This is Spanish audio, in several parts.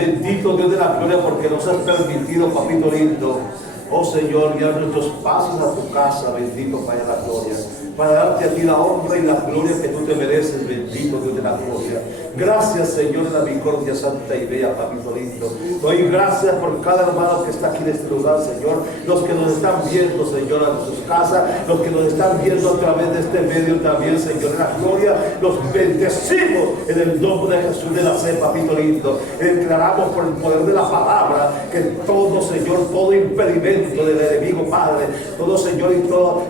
bendito Dios de la gloria, porque nos has permitido, papito lindo, oh Señor, guiar nuestros pasos a tu casa, bendito Padre de la gloria, para darte a ti la honra y la gloria que tú te mereces, bendito Dios de la gloria. Gracias, Señor, de la misericordia santa y bella, papito lindo. Doy gracias por cada hermano que está aquí en este lugar, Señor. Los que nos están viendo, Señor, a sus casas, los que nos están viendo a través de este medio también, Señor, de la gloria, los bendecimos en el nombre de Jesús de la Nazaret, papito lindo. Declaramos por el poder de la palabra que todo, Señor, todo impedimento del enemigo, Padre, todo, Señor, y toda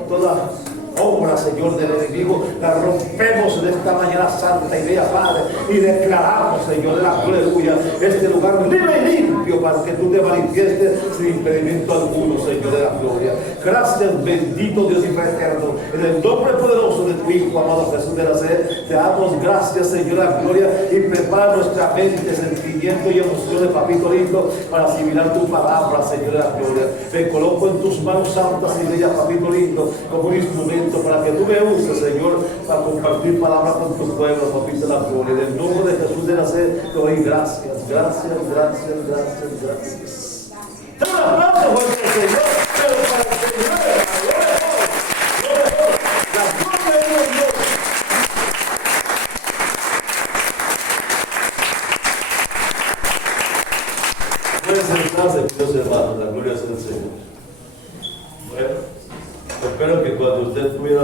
obra, Señor, del enemigo, la rompemos en esta mañana santa y bella, Padre, y declaramos, Señor, de la aleluya, este lugar libre y limpio para que tú te manifiestes sin impedimento alguno, Señor, de la gloria. Gracias, bendito Dios y Padre eterno, en el nombre poderoso de tu Hijo, amado Jesús de Nazaret, te damos gracias, Señor, de la gloria, y prepara nuestra mente, sentimiento y emociones, papito lindo, para asimilar tu palabra, Señor, de la gloria. Me coloco en tus manos santas y bellas, papito lindo, como un instrumento para que tú me uses, Señor, para compartir palabras con tu pueblo, papito de la gloria. En el nombre de Jesús de Nazaret, te doy gracias, gracias, gracias, gracias, gracias. ¡Te un aplauso fuerte, Señor! Pero para el Señor, la gloria de Dios. Pueden sentarse, Dios hermano, la gloria es del Señor. Bueno. Espero que cuando usted estuviera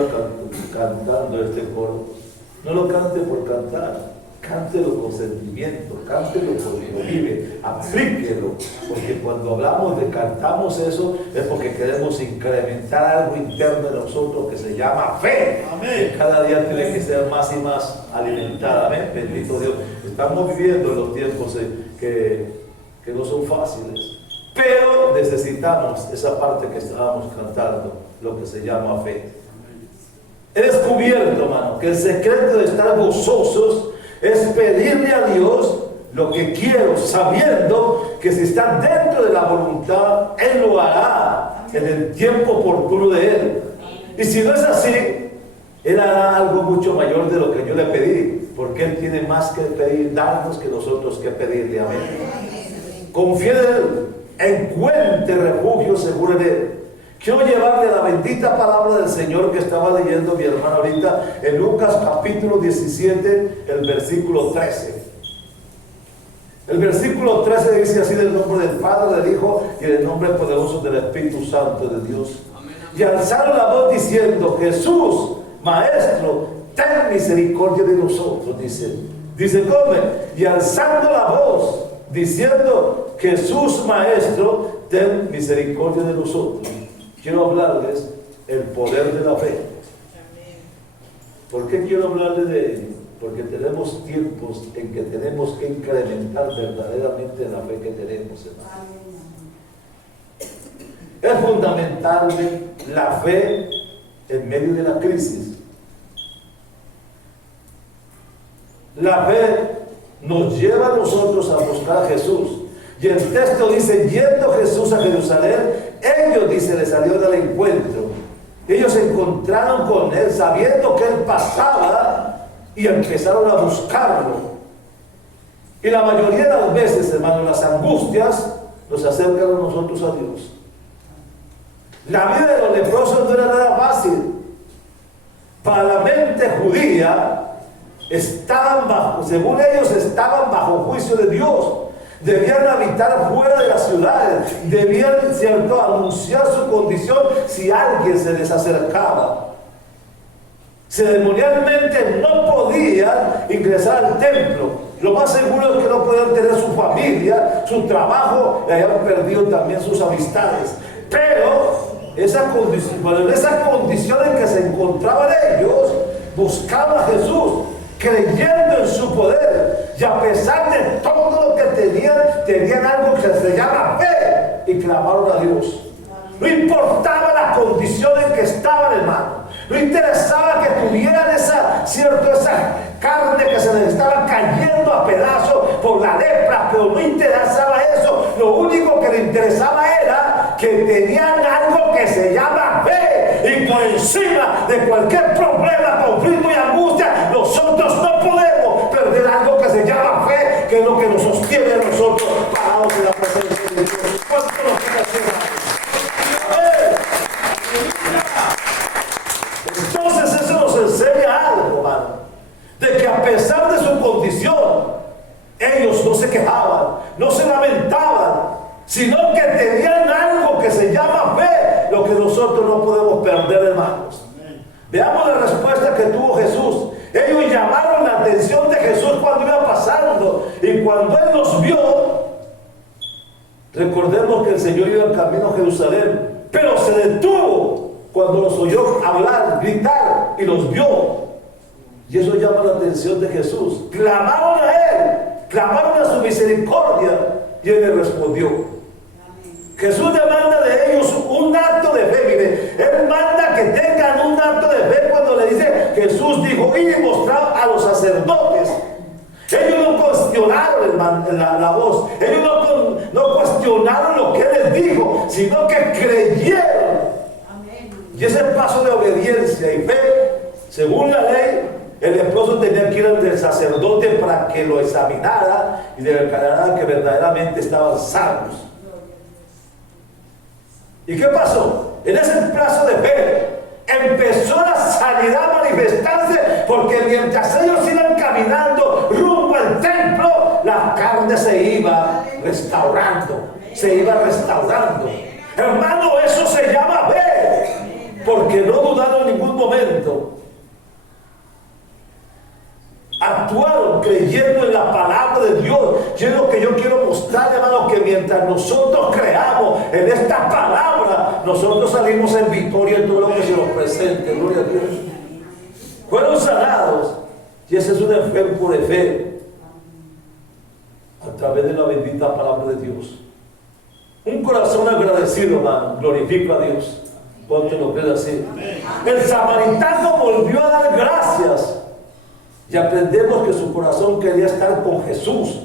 cantando este coro, no lo cante por cantar, cántelo con sentimiento, cántelo porque lo vive, aplíquelo, porque cuando hablamos de cantamos eso, es porque queremos incrementar algo interno de nosotros que se llama fe. Amén. Que cada día tiene que ser más y más alimentada. Amén. Bendito Dios. Estamos viviendo en los tiempos que no son fáciles, pero necesitamos esa parte que estábamos cantando, lo que se llama fe. He descubierto, hermano, que el secreto de estar gozosos es pedirle a Dios lo que quiero, sabiendo que si está dentro de la voluntad, Él lo hará en el tiempo oportuno de Él. Y si no es así, Él hará algo mucho mayor de lo que yo le pedí, porque Él tiene más que pedir, darnos que nosotros que pedirle. Amén. Confíe en Él, encuentre refugio seguro en Él. Quiero llevarle la bendita palabra del Señor que estaba leyendo mi hermano ahorita en Lucas capítulo 17, el versículo 13. El versículo 13 dice así: del nombre del Padre, del Hijo y del nombre poderoso del Espíritu Santo de Dios. Y alzaron la voz diciendo: Jesús, Maestro, ten misericordia de nosotros. Dice, come. Y alzando la voz diciendo: Jesús, Maestro, ten misericordia de nosotros. Quiero hablarles el poder de la fe. ¿Por qué quiero hablarles de ello? Porque tenemos tiempos en que tenemos que incrementar verdaderamente la fe que tenemos, hermano. Es fundamental la fe en medio de la crisis. La fe nos lleva a nosotros a buscar a Jesús. Y el texto dice: yendo Jesús a Jerusalén, ellos, dice, le salieron al encuentro. Ellos se encontraron con Él sabiendo que Él pasaba y empezaron a buscarlo. Y la mayoría de las veces, hermano, las angustias nos acercan a nosotros a Dios. La vida de los leprosos no era nada fácil. Para la mente judía, según ellos, estaban bajo juicio de Dios. Debían habitar fuera de las ciudades, debían, ¿cierto?, anunciar su condición si alguien se les acercaba. Ceremonialmente no podían ingresar al templo. Lo más seguro es que no podían tener su familia, su trabajo, y habían perdido también sus amistades. Pero en esa condición en que se encontraban ellos, buscaban a Jesús, creyendo en su poder, y a pesar de todo lo que tenían algo que se llama fe, y clamaron a Dios. No importaba la condición en que estaban, hermano. No interesaba que tuvieran esa carne que se les estaba cayendo a pedazos por la lepra, pero no interesaba eso. Lo único que le interesaba era que tenían algo que se llama fe, y por encima de cualquier problema, conflicto y angustia, nosotros no podemos perder algo que se llama fe, que es lo que nos sostiene a nosotros. nosotros parados en la presencia de Dios. ¿Cuánto nos queda hacer? Entonces eso nos enseña algo, hermano, de que a pesar de su condición, ellos no se quejaban, no se lamentaban, sino que tenían algo que se llama fe, lo que nosotros no podemos perder, hermanos. Veamos la respuesta que tuvo Jesús. Ellos llamaron la atención de Jesús cuando iba pasando, y cuando Él los vio, recordemos que el Señor iba en camino a Jerusalén, pero se detuvo cuando los oyó hablar, gritar, y los vio. Y eso llama la atención de Jesús. Clamaron a Él, clamaron a su misericordia, y Él les respondió. Jesús demanda de ellos un acto de fe. Mire, Él manda que tengan un acto de fe cuando le dice, Jesús dijo, y mostrar a los sacerdotes. Ellos no cuestionaron la voz, ellos no cuestionaron lo que Él les dijo, sino que creyeron. Y ese paso de obediencia y fe, según la ley, el leproso tenía que ir ante sacerdote para que lo examinara y declarara que verdaderamente estaban sanos. ¿Y qué pasó? En ese plazo de fe empezó la sanidad a manifestarse, porque mientras ellos iban caminando rumbo al templo, la carne se iba restaurando, Hermano, eso se llama fe, porque no dudaron en ningún momento. Actuaron creyendo en la palabra de Dios. Y es lo que yo quiero mostrar, hermano, que mientras nosotros creamos en esta palabra, nosotros salimos en victoria en todo lo que se nos presente. Gloria a Dios. Fueron sanados, y ese es un enfermo de fe a través de la bendita palabra de Dios. Un corazón agradecido, hermano, glorifica a Dios. Ponte lo que es así. El samaritano volvió a dar gracias. Y aprendemos que su corazón quería estar con Jesús.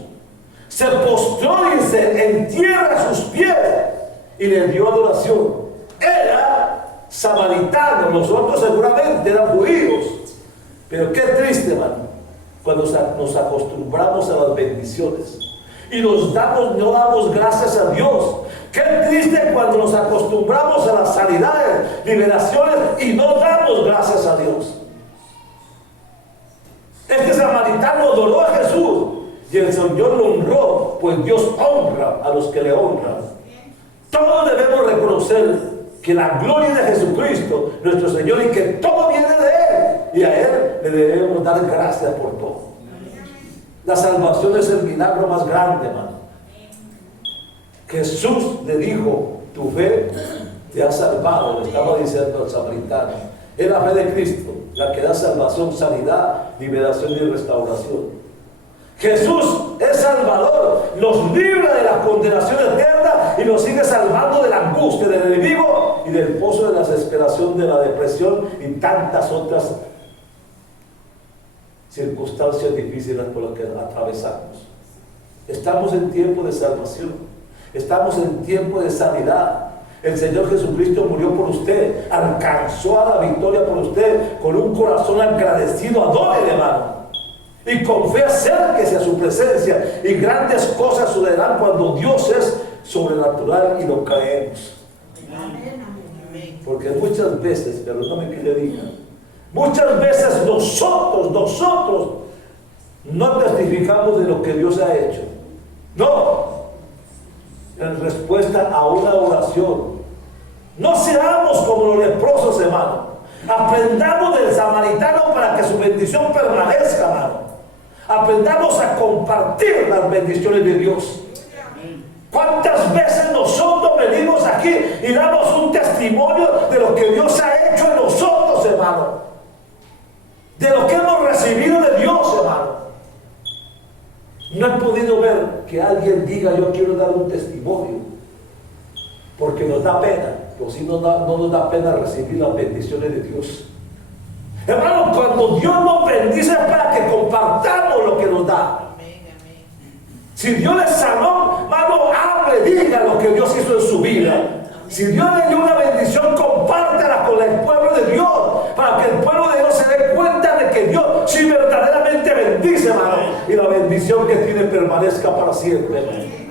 Se postró, dice, en tierra a sus pies y le dio adoración. Era samaritano, nosotros seguramente eran judíos. Pero qué triste, hermano, cuando nos acostumbramos a las bendiciones y no damos gracias a Dios. Qué triste cuando nos acostumbramos a las sanidades, liberaciones, y no damos gracias a Dios. Este samaritano adoró a Jesús y el Señor lo honró, pues Dios honra a los que le honran. Todos debemos reconocer que la gloria de Jesucristo, nuestro Señor, y que todo viene de Él, y a Él le debemos dar gracias por todo. La salvación es el milagro más grande, hermano. Jesús le dijo, tu fe te ha salvado, le estaba diciendo al samaritano. Es la fe de Cristo la que da salvación, sanidad, liberación y restauración. Jesús es Salvador, nos libra de la condenación eterna y nos sigue salvando de la angustia del enemigo y del pozo de la desesperación, de la depresión y tantas otras circunstancias difíciles por las que atravesamos. Estamos en tiempo de salvación, estamos en tiempo de sanidad. El Señor Jesucristo murió por usted, alcanzó a la victoria por usted. Con un corazón agradecido, adórele, hermano, y con fe acérquese a su presencia, y grandes cosas sucederán cuando Dios es sobrenatural y lo creemos. Porque muchas veces, perdóname que le diga, muchas veces nosotros no testificamos de lo que Dios ha hecho. No, en respuesta a una oración. No seamos como los leprosos, hermano. Aprendamos del samaritano para que su bendición permanezca, hermano. Aprendamos a compartir las bendiciones de Dios. ¿Cuántas veces nosotros venimos aquí y damos un testimonio de lo que Dios ha hecho en nosotros, hermano? De lo que hemos recibido de Dios, hermano. No he podido ver que alguien diga, yo quiero dar un testimonio, porque nos da pena, o si no nos da pena recibir las bendiciones de Dios. Hermano, cuando Dios nos bendice es para que compartamos lo que nos da. Si Dios le sanó, hermano, hable, diga lo que Dios hizo en su vida. Si Dios le dio una bendición, compártela con el pueblo de Dios, para que el pueblo de Dios se dé cuenta de que Dios sí verdaderamente bendice, hermano, y la bendición que tiene permanezca para siempre.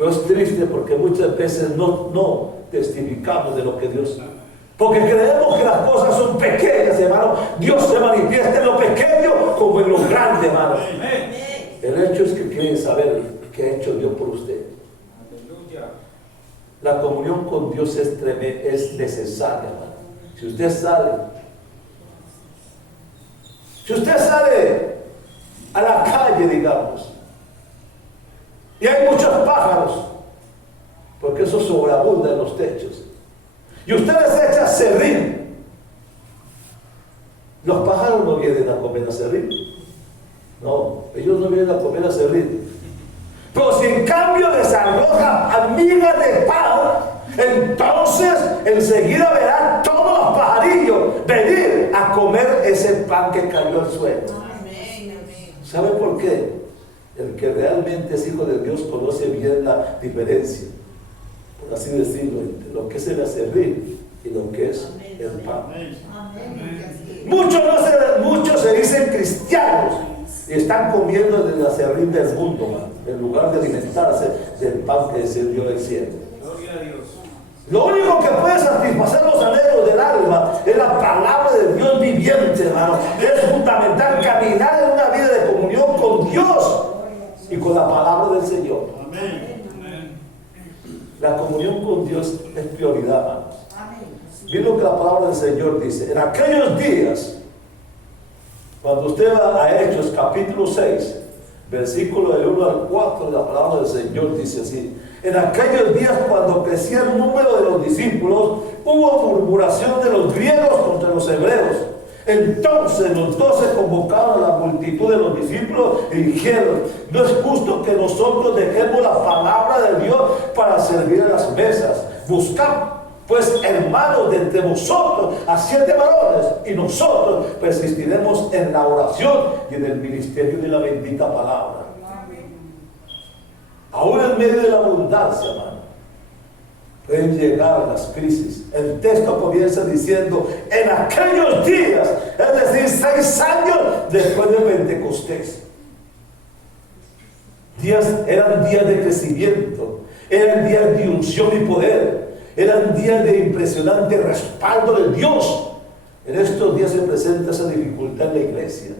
Pero es triste porque muchas veces no testificamos de lo que Dios hace. Porque creemos que las cosas son pequeñas, hermano. Dios se manifiesta en lo pequeño como en lo grande, hermano. El hecho es que quieren saber qué ha hecho Dios por usted. La comunión con Dios es necesaria, hermano. Si usted sale a la calle, digamos, y hay muchos pájaros, porque eso sobreabunda en los techos, y usted les echa serrín, los pájaros no vienen a comer a serrín. No, ellos no vienen a comer a serrín. Pero si en cambio les arroja amigas de pájaro, entonces enseguida verán todos los pajarillos venir a comer ese pan que cayó al suelo. ¿Sabe por qué? El que realmente es hijo de Dios conoce bien la diferencia, por así decirlo, entre lo que es el aserrín y lo que es el pan. Muchos se dicen cristianos y están comiendo del aserrín del mundo, man, en lugar de alimentarse del pan que descendió del cielo. Gloria a Dios. Lo único que puede satisfacer los anhelos del alma es la palabra de Dios viviente, hermano. Es fundamental caminar en una vida de comunión con Dios y con la palabra del Señor. Amén. La comunión con Dios es prioridad, hermanos. Miren lo que la palabra del Señor dice. En aquellos días, cuando usted va a Hechos capítulo 6, versículo del 1 al 4, la palabra del Señor dice así: en aquellos días, cuando crecía el número de los discípulos, hubo murmuración de los griegos contra los hebreos. Entonces los 12 convocaron a la multitud de los discípulos y dijeron: no es justo que nosotros dejemos la palabra de Dios para servir a las mesas. Buscad pues, hermanos, de entre vosotros a 7 varones, y nosotros persistiremos en la oración y en el ministerio de la bendita palabra. Aún en medio de la abundancia, hermano, pueden llegar las crisis. El texto comienza diciendo: en aquellos días, es decir, 6 años después de Pentecostés. Eran días de crecimiento, eran días de unción y poder, eran días de impresionante respaldo de Dios. En estos días se presenta esa dificultad en la iglesia,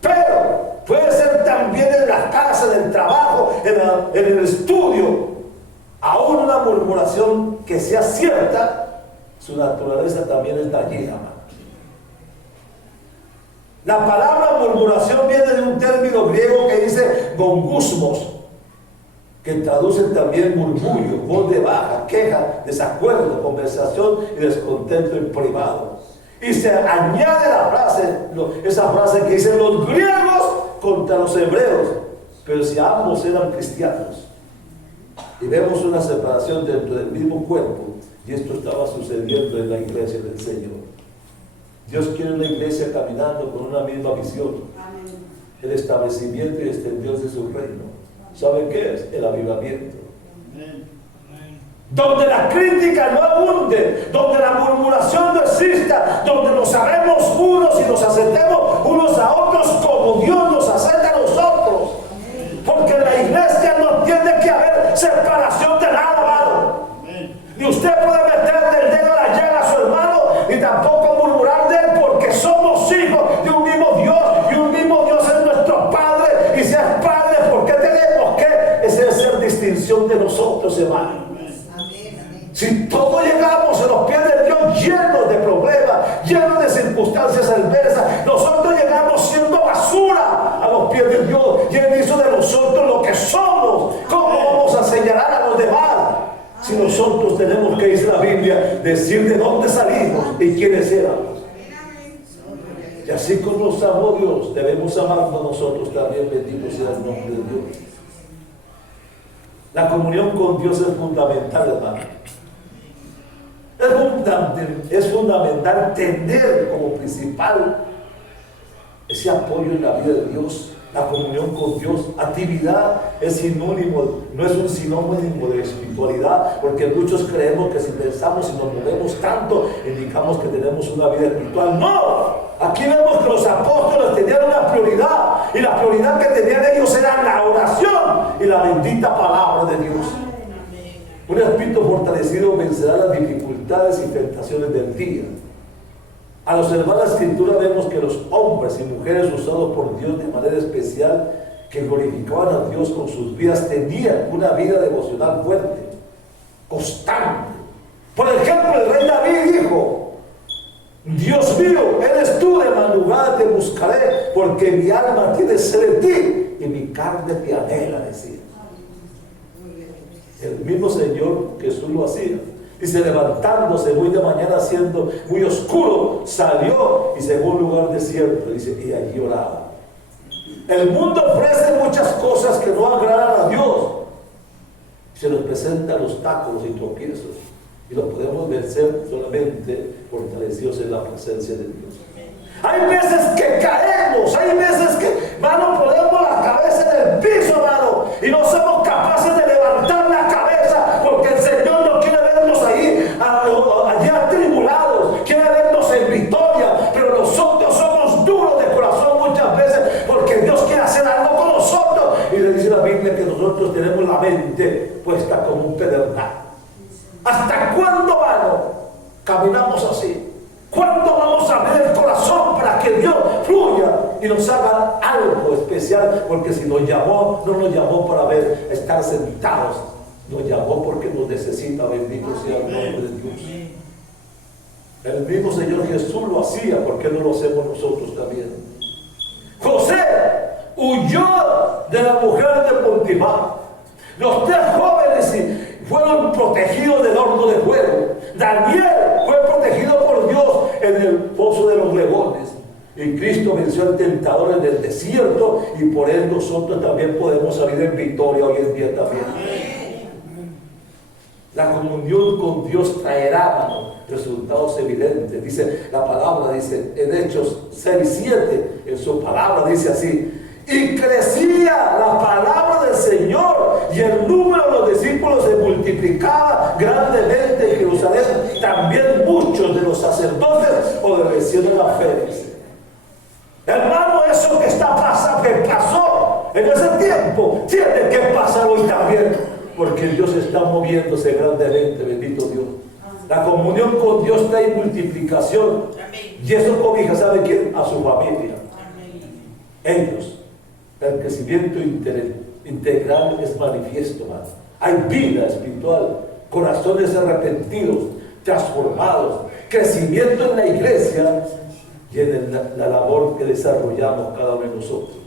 pero puede ser también en la casa, en el trabajo, en el estudio. Aún una murmuración que sea cierta, su naturaleza también es dañina, hermano. La palabra murmuración viene de un término griego que dice gongusmos, que traduce también murmullo, voz de baja, queja, desacuerdo, conversación y descontento en privado. Y se añade la frase, esa frase que dicen los griegos contra los hebreos, pero si ambos eran cristianos. Y vemos una separación dentro del mismo cuerpo, y esto estaba sucediendo en la iglesia del Señor. Dios quiere una iglesia caminando con una misma visión, el establecimiento y extensión de su reino. ¿Saben qué es? El avivamiento. Donde la crítica no abunde, donde la murmuración no exista, donde nos amemos unos y nos aceptemos unos a otros como Dios nos acepta a nosotros. Porque en la iglesia no tiene que haber separación de nada, hermano. Ni usted puede meterle el dedo a la llaga a su hermano, ni tampoco murmurar de él, porque somos hijos de un mismo Dios, y un mismo Dios es nuestro Padre. Y si es Padre, ¿por qué tenemos que ejercer distinción de nosotros, hermano? Si todos llegamos a los pies de Dios llenos de problemas, llenos de circunstancias adversas, nosotros llegamos siendo basura a los pies de Dios, y Él hizo de nosotros lo que somos. ¿Cómo vamos a señalar a los demás si nosotros tenemos que, dice la Biblia, decir de dónde salimos y quiénes éramos? Y así como nos amó Dios, debemos amarnos nosotros también. Bendito sea el nombre de Dios. La comunión con Dios es fundamental, hermano. Es fundamental tener como principal ese apoyo en la vida de Dios, la comunión con Dios. Actividad es sinónimo, no es un sinónimo de espiritualidad, porque muchos creemos que si pensamos y nos movemos tanto, indicamos que tenemos una vida espiritual. No, aquí vemos que los apóstoles tenían una prioridad, y la prioridad que tenían ellos era la oración y la bendita palabra de Dios. Un espíritu fortalecido vencerá las dificultades y tentaciones del día. Al observar la escritura vemos que los hombres y mujeres usados por Dios de manera especial, que glorificaban a Dios con sus vidas, tenían una vida devocional fuerte, constante. Por ejemplo, el rey David dijo: Dios mío, eres tú, de madrugada te buscaré, porque mi alma tiene sed de ti y mi carne te anhela, decía. El mismo Señor Jesús lo hacía. Dice, levantándose muy de mañana, siendo muy oscuro, salió y se fue a un lugar desierto, dice, y allí oraba. El mundo ofrece muchas cosas que no agradan a Dios. Se nos presentan obstáculos y tropiezos, y los podemos vencer solamente fortalecidos en la presencia de Dios. Hay veces que caemos, hay veces que, hermano, ponemos la cabeza en el piso, hermano, y no somos capaces de levantar la cabeza, porque el Señor no quiere vernos ahí, allá atribulados, quiere vernos en victoria, pero nosotros somos duros de corazón muchas veces, porque Dios quiere hacer algo con nosotros, y le dice la Biblia que nosotros tenemos la mente puesta como un pedernal. ¿Hasta cuándo, hermano, caminamos así? ¿Cuándo vamos a abrir el corazón para que Dios fluya y nos haga algo especial? Porque si nos llamó, no nos llamó para estar sentados, nos llamó porque nos necesita. Bendito sea el nombre de Dios. El mismo Señor Jesús lo hacía, ¿por qué no lo hacemos nosotros también? José huyó de la mujer de Potifar. Los 3 jóvenes fueron protegidos del horno de fuego. Daniel fue protegido por Dios en el foso de los leones. Y Cristo venció al tentador en el desierto, y por él nosotros también podemos salir en victoria hoy en día también. La comunión con Dios traerá, hermano, resultados evidentes. Dice la palabra, dice en Hechos 6:7, en su palabra dice así: y crecía la palabra del Señor, y el número de los discípulos se multiplicaba grandemente en Jerusalén. También muchos de los sacerdotes obedecieron la fe, dice. Hermano, eso que está pasando, que pasó en ese tiempo, tiene que pasar hoy también, porque Dios está moviéndose grandemente. Bendito Dios. La comunión con Dios trae multiplicación. Y eso cobija, ¿sabe quién? A su familia. Ellos. El crecimiento integral es manifiesto, hermano. Hay vida espiritual, corazones arrepentidos, transformados, crecimiento en la iglesia y en la labor que desarrollamos cada uno de nosotros.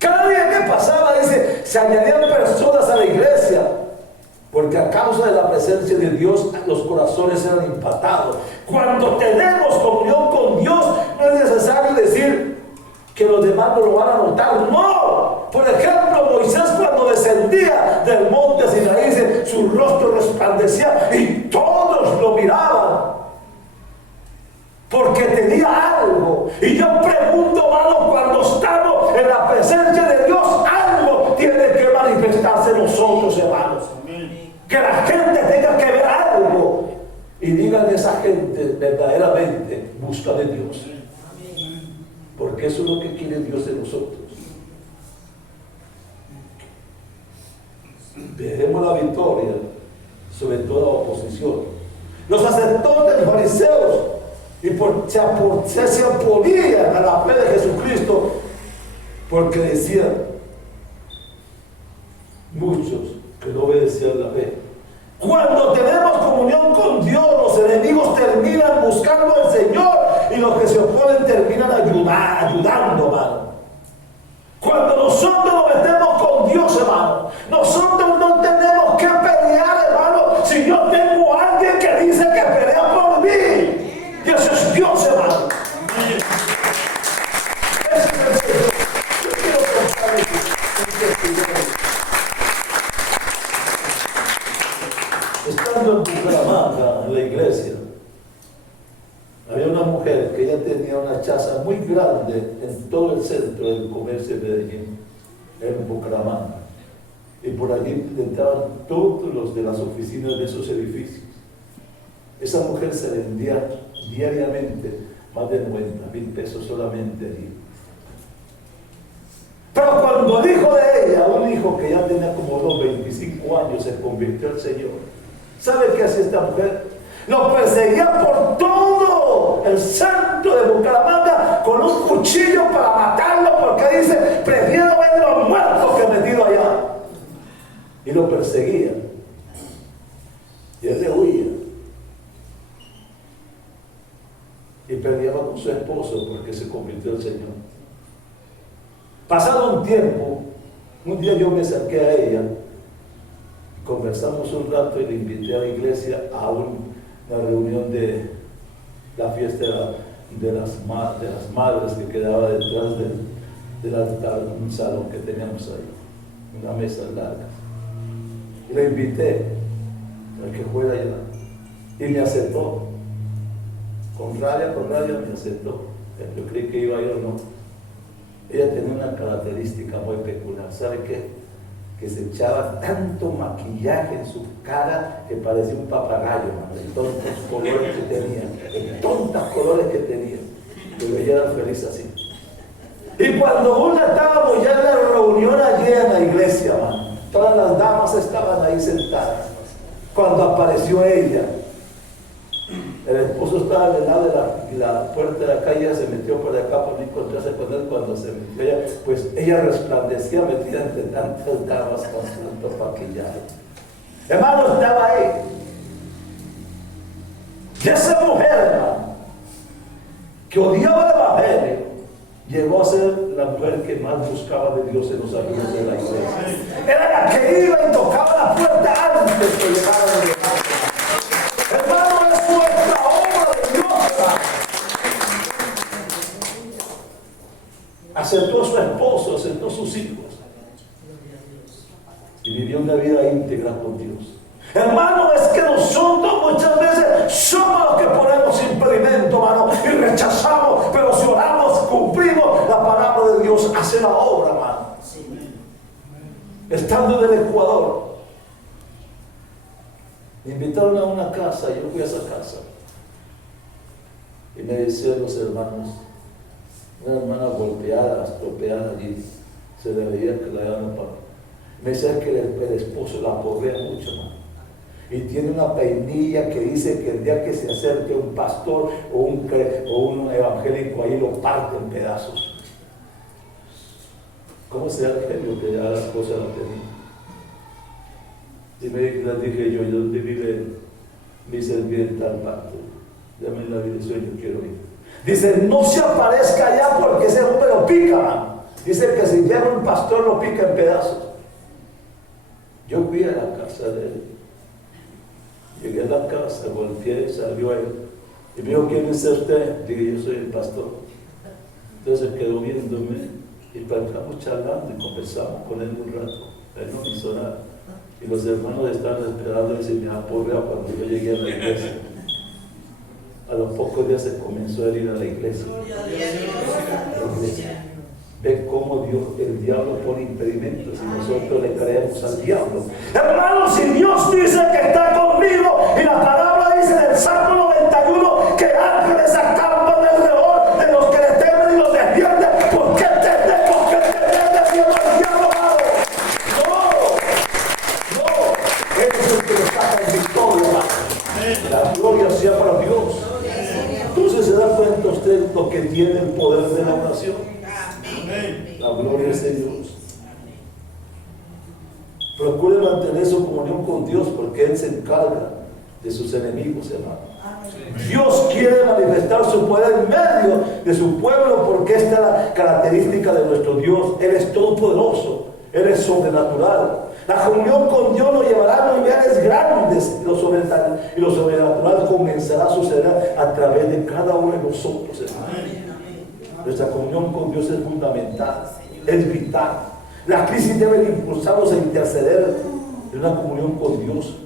Cada día que pasaba, dice, se añadían personas a la iglesia, porque a causa de la presencia de Dios los corazones eran impactados. Cuando tenemos comunión con Dios, no es necesario decir que los demás no lo van a notar. No. Por ejemplo, Moisés, cuando descendía del monte Sinaí, dice, su rostro resplandecía y todos lo miraban, porque tenía algo. Y yo pregunto, hermano, cuando estamos en la presencia de Dios, algo tiene que manifestarse en nosotros, hermanos. Que la gente tenga que ver algo y digan, esa gente verdaderamente busca de Dios. Porque eso es lo que quiere Dios de nosotros. Veremos la victoria sobre toda oposición. Los sacerdotes fariseos se oponían a la fe de Jesucristo, porque decían muchos que no obedecían la fe. Cuando tenemos comunión con Dios, los enemigos terminan buscando al Señor, y los que se oponen terminan ayudando, hermano. Cuando nosotros nos metemos con Dios, hermano, nosotros no tenemos que pelear, hermano, si yo tengo a alguien que dice que pelea por mí. Y eso es Dios, hermano. Ese es el Señor. Yo quiero contarles un testimonio. Estando en Bucaramanga, en la iglesia, había una mujer que ella tenía una chaza muy grande en todo el centro del comercio de Medellín, en Bucaramanga. Y por allí entraban todos los de las oficinas de esos edificios. Esa mujer se vendía diariamente más de 90,000 pesos solamente allí. Pero cuando el hijo de ella, un hijo que ya tenía como unos 25 años, se convirtió al Señor, ¿sabe qué hacía esta mujer? Lo perseguía por todo el centro de Bucaramanga con un cuchillo para matarlo, porque dice, prefiero verlo muerto que metido allá. Y lo perseguía. Y él le huía. Y peleaba con su esposo porque se convirtió al Señor. Pasado un tiempo, un día yo me acerqué a ella, conversamos un rato y le invité a la iglesia a una reunión de la fiesta de las madres que quedaba detrás de un salón que teníamos ahí, una mesa larga. Y la invité a que fuera allá y me aceptó. Con rabia me aceptó. Yo creí que iba a ir o no. Ella tenía una característica muy peculiar. ¿Sabe qué? Que se echaba tanto maquillaje en su cara que parecía un papagayo, de tontos colores que tenía, de tontos colores que tenía. Pero ella era feliz así. Y cuando estábamos ya en la reunión allí en la iglesia, todas las damas estaban ahí sentadas. Cuando apareció ella, el esposo estaba al lado de la puerta de la calle, ella se metió por acá para no encontrarse con él. Cuando se metió ella, pues ella resplandecía metida entre tantas damas con tanto maquillaje. Hermano, estaba ahí. Y esa mujer, hermano, que odiaba el evangelio, llegó a ser la mujer que más buscaba de Dios en los amigos de la iglesia. Era la que iba y tocaba la puerta antes que llegara a la iglesia. Hermano, es nuestra obra de Dios. Aceptó a su esposo, aceptó a sus hijos y vivió una vida íntegra con Dios. Hermano, es que nosotros muchas veces somos los que ponemos impedimento, hermano, y rechazamos, pero si oramos, cumplimos la palabra de Dios, hace la obra, hermano. Estando en el Ecuador, me invitaron a una casa, yo fui a esa casa y me decían los hermanos, una hermana golpeada, estropeada allí, se le veía que la habían apagado. Me decían que el esposo la aporrea mucho, hermano, y tiene una peinilla que dice que el día que se acerque un pastor o un evangélico ahí lo parte en pedazos. ¿Cómo será el genio que ya las cosas no tenía? Y les dije yo, ¿dónde vive mi sirvienta al pacto? Dame la dirección, yo quiero ir. Dice, no se aparezca allá porque ese hombre lo pica, man. Dice que si lleva un pastor lo pica en pedazos. Yo fui a la casa de él. Llegué a la casa, volteé, salió él. Y me dijo, ¿quién es usted? Dije, yo soy el pastor. Entonces quedó viéndome y estamos charlando y conversamos con él un rato. Él no hizo nada. Y los hermanos estaban esperando y se me aporreaba cuando yo llegué a la iglesia. A los pocos días se comenzó a ir a la iglesia. Ve cómo Dios, el diablo pone impedimentos y nosotros le creemos al diablo. Hermanos, si Dios dice que está conmigo y la palabra dice en el Salmo 91 que ángeles acampan alrededor de los que le temen y los defienden, ¿por qué tenemos que tener miedo al diablo? No, Él es el que nos saca en victoria, hermano. La gloria sea para Dios. Entonces se da cuenta usted lo que tiene el poder de la oración. La gloria es de Dios. Procure mantener su comunión con Dios porque Él se encarga de sus enemigos, hermano. Dios quiere manifestar su poder en medio de su pueblo porque esta es la característica de nuestro Dios. Él es todopoderoso, Él es sobrenatural. La comunión con Dios nos llevará a niveles grandes y lo sobrenatural comenzará a suceder a través de cada uno de nosotros, hermano. Nuestra comunión con Dios es fundamental, es vital. La crisis debe impulsarnos a interceder en una comunión con Dios.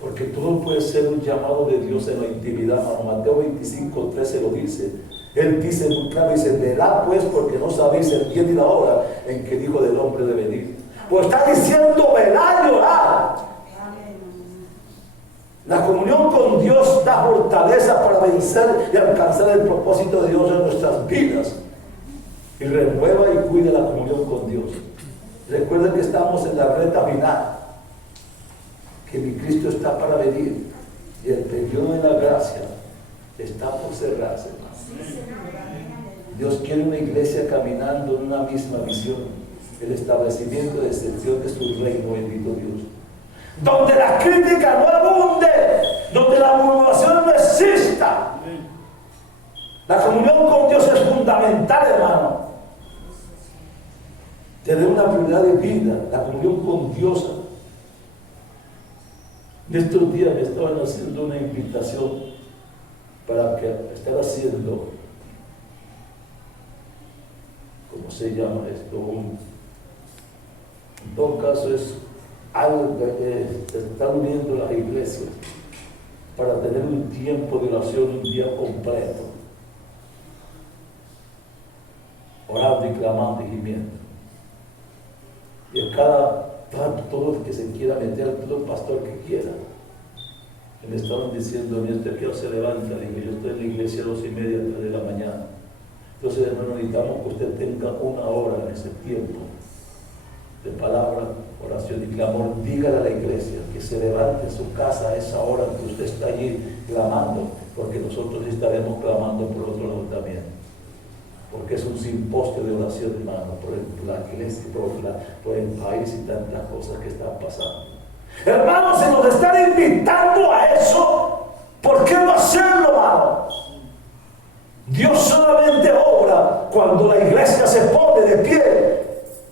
Porque todo puede ser un llamado de Dios en la intimidad. Mateo 25:13 lo dice. Él dice muy claro, dice, velad pues porque no sabéis el día ni la hora en que el Hijo del Hombre debe venir. Pues está diciendo velad y orad. La comunión con Dios da fortaleza para vencer y alcanzar el propósito de Dios en nuestras vidas. y renueva y cuida la comunión con Dios. Recuerden que estamos en la recta final, que mi Cristo está para venir y el periodo de la gracia está por cerrarse. Dios quiere una iglesia caminando en una misma visión, el establecimiento de extensión de su reino, bendito Dios. Donde la crítica no abunde, donde la murmuración no exista. La comunión con Dios es fundamental, hermano. Tener una prioridad de vida, la comunión con Dios. En estos días me estaban haciendo una invitación para que estar haciendo, ¿cómo se llama esto? En todo caso es algo que se están uniendo las iglesias para tener un tiempo de oración, un día completo, orando y clamando y gimiendo. Y a cada tanto, todo el que se quiera meter, todo el pastor que quiera. Me estaban diciendo, mientras que se levanta, dije, yo estoy en la iglesia a 2:30, 3 de la mañana. Entonces, hermano, necesitamos que usted tenga una hora en ese tiempo de palabra, oración y clamor. Dígale a la iglesia que se levante en su casa a esa hora que usted está allí clamando, porque nosotros estaremos clamando por otro lado también. Porque es un simposio de oración, hermano, por la iglesia, por el país y tantas cosas que están pasando. Hermanos, se nos están invitando a eso. ¿Por qué no hacerlo, hermano? Dios solamente obra cuando la iglesia se pone de pie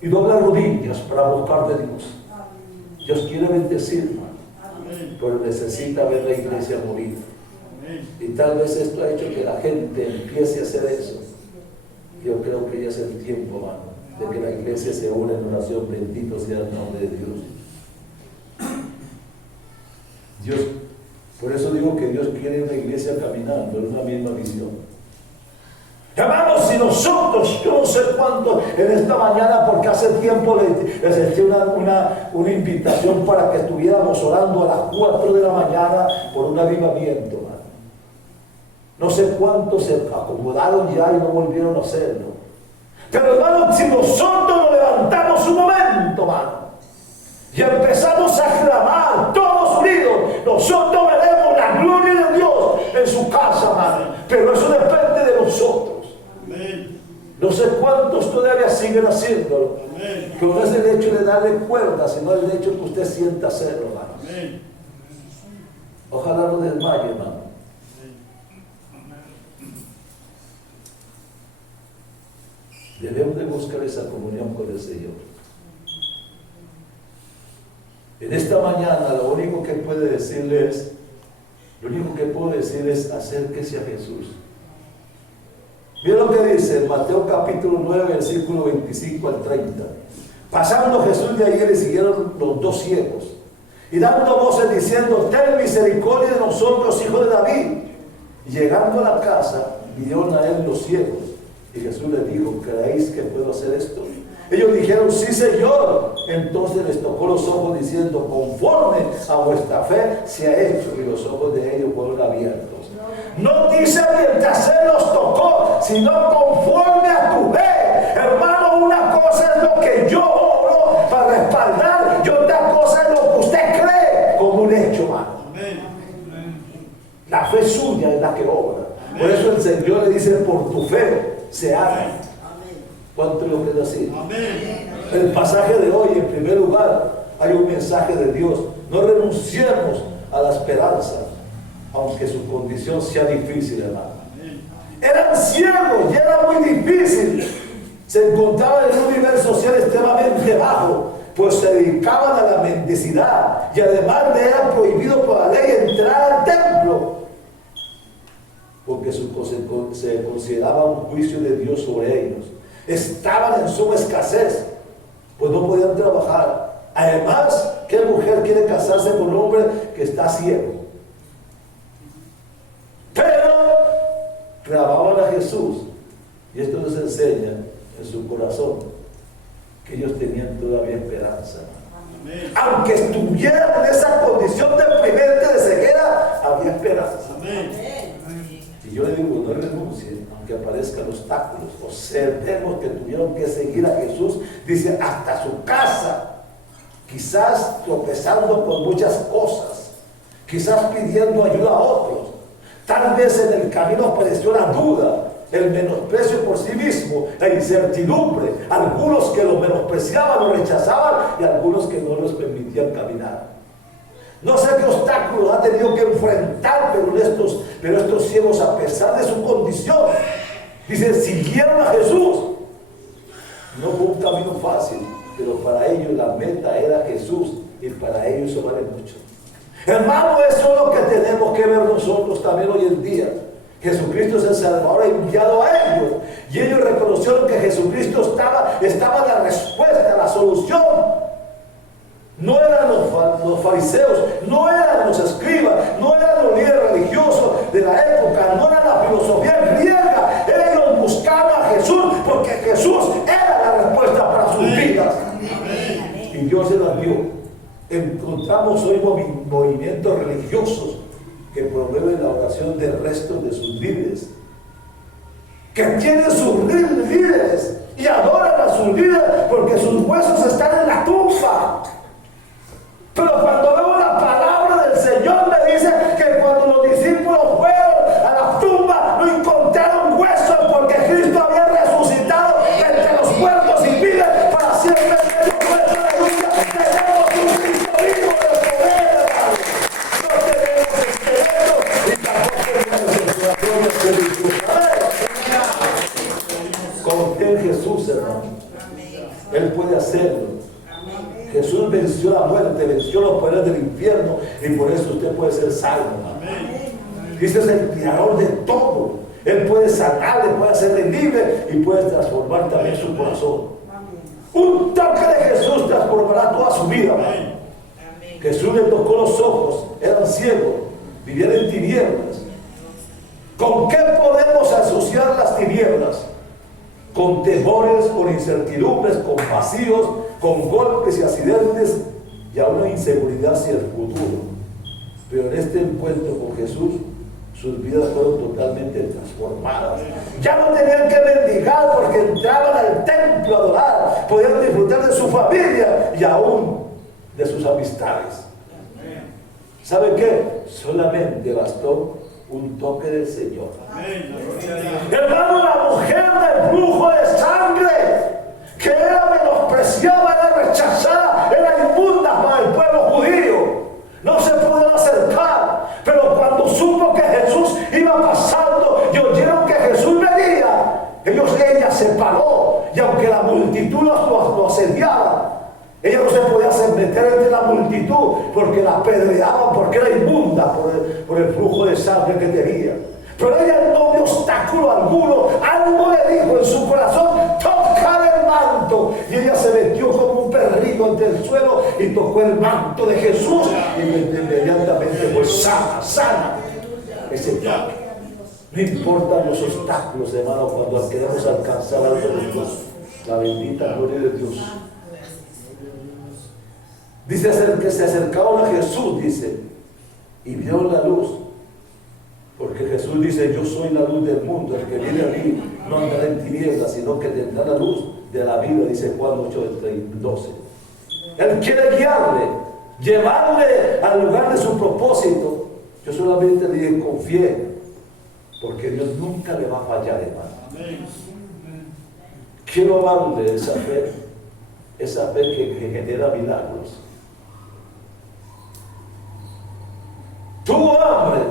y dobla rodillas para buscar de Dios. Dios quiere bendecir, hermano, pero necesita ver la iglesia morir. Y tal vez esto ha hecho que la gente empiece a hacer eso. Yo creo que ya es el tiempo, hermano, de que la iglesia se une en oración. Bendito sea el nombre de Dios. Dios, por eso digo que Dios quiere una iglesia caminando en una misma visión. Hermanos, si nosotros, yo no sé cuánto en esta mañana, porque hace tiempo les eché una invitación para que estuviéramos orando a las 4 de la mañana por un avivamiento, hermano. No sé cuántos se acomodaron ya y no volvieron a hacerlo. Pero, hermano, si nosotros nos levantamos un momento, hermano, y empezamos a clamar todos unidos, nosotros veremos la gloria de Dios en su casa, hermano. Pero eso depende de nosotros. Amén. No sé cuántos todavía siguen haciéndolo. Amén. Pero no es el hecho de darle cuerda, sino el hecho que usted sienta hacerlo, hermano. Amén. Ojalá no desmaye, hermano. Debemos de buscar esa comunión con el Señor. En esta mañana lo único que puedo decirles es acérquese a Jesús. Miren lo que dice en Mateo capítulo 9, versículo 25 al 30. Pasando Jesús de allí le siguieron los 2 ciegos, y dando voces diciendo: ten misericordia de nosotros, hijo de David. Y llegando a la casa, vieron a él los ciegos. Y Jesús les dijo: ¿creéis que puedo hacer esto? Ellos dijeron: sí, Señor. Entonces les tocó los ojos diciendo: conforme a vuestra fe se ha hecho. Y los ojos de ellos fueron abiertos. No dice mientras Él los tocó, sino conforme a tu fe. Hermano, una cosa es lo que yo oro para respaldar, y otra cosa es lo que usted cree como un hecho, hermano. La fe suya es la que obra. Por eso el Señor le dice: por tu fe se haga. ¿Cuánto lo quiere decir? Amén. El pasaje de hoy, en primer lugar, hay un mensaje de Dios. No renunciemos a la esperanza, aunque su condición sea difícil, hermano. Amén. Eran ciegos y era muy difícil. Se encontraban en un nivel social extremadamente bajo, pues se dedicaban a la mendicidad y además le era prohibido por la ley entrar al templo, porque se consideraba un juicio de Dios sobre ellos. Estaban en suma escasez, pues no podían trabajar. Además, ¿qué mujer quiere casarse con un hombre que está ciego? Pero clamaban a Jesús, y esto nos enseña en su corazón que ellos tenían todavía esperanza. Amén. Aunque estuvieran en esa condición deprimente de ceguera, había esperanza. Amén. Y yo le digo: no renuncie, aunque aparezca aparezcan obstáculos. Observemos que tuvieron que seguir a Jesús, dice, hasta su casa, quizás tropezando con muchas cosas, quizás pidiendo ayuda a otros. Tal vez en el camino apareció la duda, el menosprecio por sí mismo, la incertidumbre, algunos que lo menospreciaban, lo rechazaban y algunos que no les permitían caminar. No sé qué obstáculos ha tenido que enfrentar, pero estos ciegos, a pesar de su condición, dicen, siguieron a Jesús. No fue un camino fácil, pero para ellos la meta era Jesús y para ellos eso vale mucho. Hermano, eso es lo que tenemos que ver nosotros también hoy en día. Jesucristo es el Salvador enviado a ellos, y ellos reconocieron que Jesucristo estaba la respuesta, la solución. No eran los fariseos, no eran los escribas, no eran los líderes religiosos de la época, no era la filosofía griega. Ellos buscaban a Jesús porque Jesús era la respuesta para sus vidas. Y Dios se las dio. Encontramos hoy movimientos religiosos que promueven la oración del resto de sus líderes, que tienen sus líderes y adoran a sus líderes porque sus huesos están en la tumba. Pero cuando veo la palabra del Señor, me dice que cuando los discípulos fueron a la tumba no encontraron huesos, porque Cristo había resucitado entre los muertos y vive para siempre. Tenemos un Cristo vivo de poder, hermano. No tenemos esqueletos y tampoco tenemos espirituales. Confía en Jesús, hermano. Él puede hacerlo. Jesús venció la muerte, venció los poderes del infierno, y por eso usted puede ser salvo. Dice, es el creador de todo. Él puede sanarle, puede hacerle libre y puede transformar también su corazón. Un toque de Jesús transformará toda su vida. Jesús le tocó los ojos, eran ciegos, vivían en tinieblas. ¿Con qué podemos asociar las tinieblas? Con temores, con incertidumbres, con vacíos, con golpes y accidentes y a una inseguridad hacia el futuro. Pero en este encuentro con Jesús, sus vidas fueron totalmente transformadas. Ya no tenían que mendigar porque entraban al templo a adorar, podían disfrutar de su familia y aún de sus amistades. ¿Sabe qué? Solamente bastó un toque del Señor. Hermano, la mujer del flujo de sangre, que era menospreciada, era rechazada, era inmunda para el pueblo judío, no se podían acercar. Pero cuando supo que Jesús iba pasando y oyeron que Jesús venía, ella se paró, y aunque la multitud lo asediaba, ella no se podía meter entre la multitud porque la apedreaban, porque era inmunda por el flujo de sangre que tenía. Pero ella no vio obstáculo alguno. Algo le dijo en su corazón: tocar el manto. Y ella se metió como un perrillo entre el suelo y tocó el manto de Jesús, y inmediatamente fue sana. Ese toque. No importan los obstáculos, hermano, cuando queremos alcanzar algo de Dios. La bendita gloria de Dios. Dice que se acercaron a Jesús, dice, y vieron la luz. Porque Jesús dice: yo soy la luz del mundo, el que viene a mí no andará en tinieblas, sino que tendrá la luz de la vida, dice Juan 8:12. Él quiere guiarle, llevarle al lugar de su propósito. Yo solamente le dije: confíe, porque Dios nunca le va a fallar, hermano. Quiero darle esa fe que genera milagros. Tuvo hambre,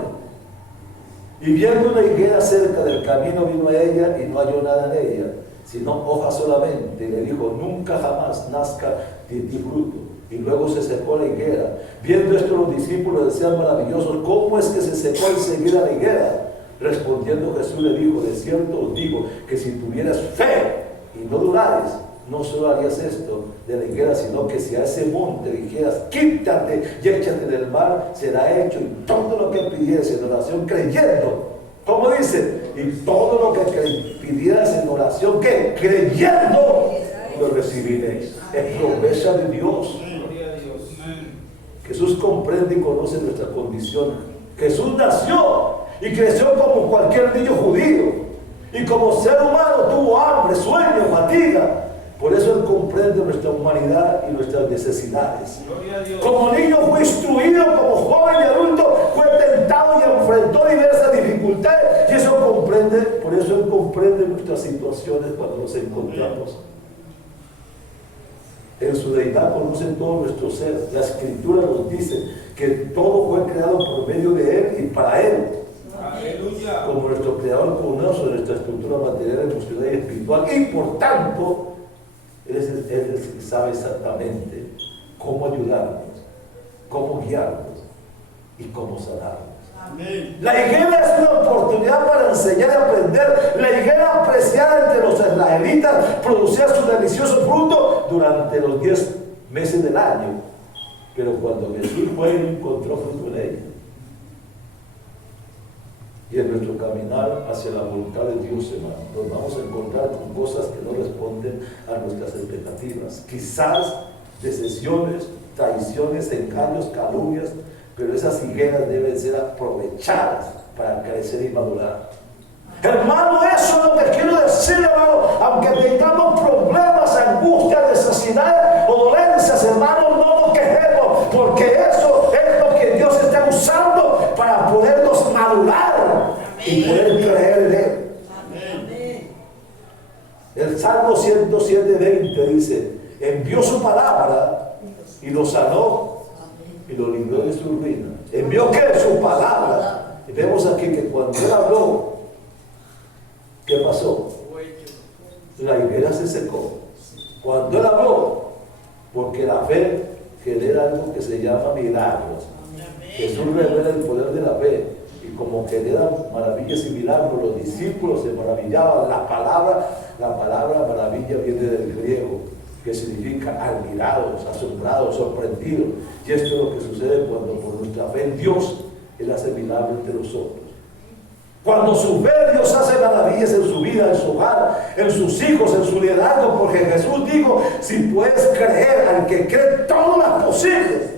y viendo una higuera cerca del camino vino a ella y no halló nada en ella, sino hojas solamente, y le dijo: nunca jamás nazca de ti fruto. Y luego se secó la higuera. Viendo esto, los discípulos decían maravillosos: ¿cómo es que se secó enseguida la higuera? Respondiendo Jesús le dijo: de cierto os digo que si tuvieras fe y no dudares, no solo harías esto de la higuera, sino que si a ese monte dijeras: quítate y échate del mar, será hecho. Y todo lo que pidieras en oración creyendo, ¿cómo dice? Y todo lo que pidieras en oración, ¿qué? Creyendo, lo recibiréis. Es promesa de Dios. Jesús comprende y conoce nuestra condición. Jesús nació y creció como cualquier niño judío. Y como ser humano tuvo hambre, sueño, fatiga. Por eso Él comprende nuestra humanidad y nuestras necesidades. Como niño fue instruido, como joven y adulto fue tentado y enfrentó diversas dificultades. Y eso comprende, por eso Él comprende nuestras situaciones cuando nos encontramos. En su deidad conoce todo nuestro ser. La Escritura nos dice que todo fue creado por medio de Él y para Él. Aleluya. Como nuestro Creador conoce nuestra estructura material, emocional y espiritual. Y por tanto, Él es el que sabe exactamente cómo ayudarnos, cómo guiarnos y cómo sanarnos. Amén. La higuera es una oportunidad para enseñar y aprender. La higuera apreciada entre los israelitas producía su delicioso fruto durante los 10 meses del año. Pero cuando Jesús fue, no encontró fruto en ella. Y en nuestro caminar hacia la voluntad de Dios, hermano, nos vamos a encontrar con cosas que no responden a nuestras expectativas. Quizás decepciones, traiciones, engaños, calumnias, pero esas higueras deben ser aprovechadas para crecer y madurar. Hermano, eso es lo que quiero decir, hermano. Aunque tengamos problemas, angustias, necesidades o dolencias, hermano, no nos quejemos, porque eso es lo que Dios está usando para podernos madurar y poder creer en Él. Amén. El Salmo 107:20 dice: envió su palabra y lo sanó y lo libró de su ruina. Envió que su palabra. Y vemos aquí que cuando Él habló, ¿qué pasó? La higuera se secó. Cuando Él habló, porque la fe genera algo que se llama milagros. Jesús revela el poder de la fe. Y como genera maravillas y milagros, los discípulos se maravillaban. La palabra maravilla viene del griego, que significa admirados, asombrados, sorprendidos. Y esto es lo que sucede cuando por nuestra fe en Dios, Él hace milagros entre nosotros. Cuando su fe, Dios hace maravillas en su vida, en su hogar, en sus hijos, en su liderazgo, porque Jesús dijo: si puedes creer, al que cree todo es posible.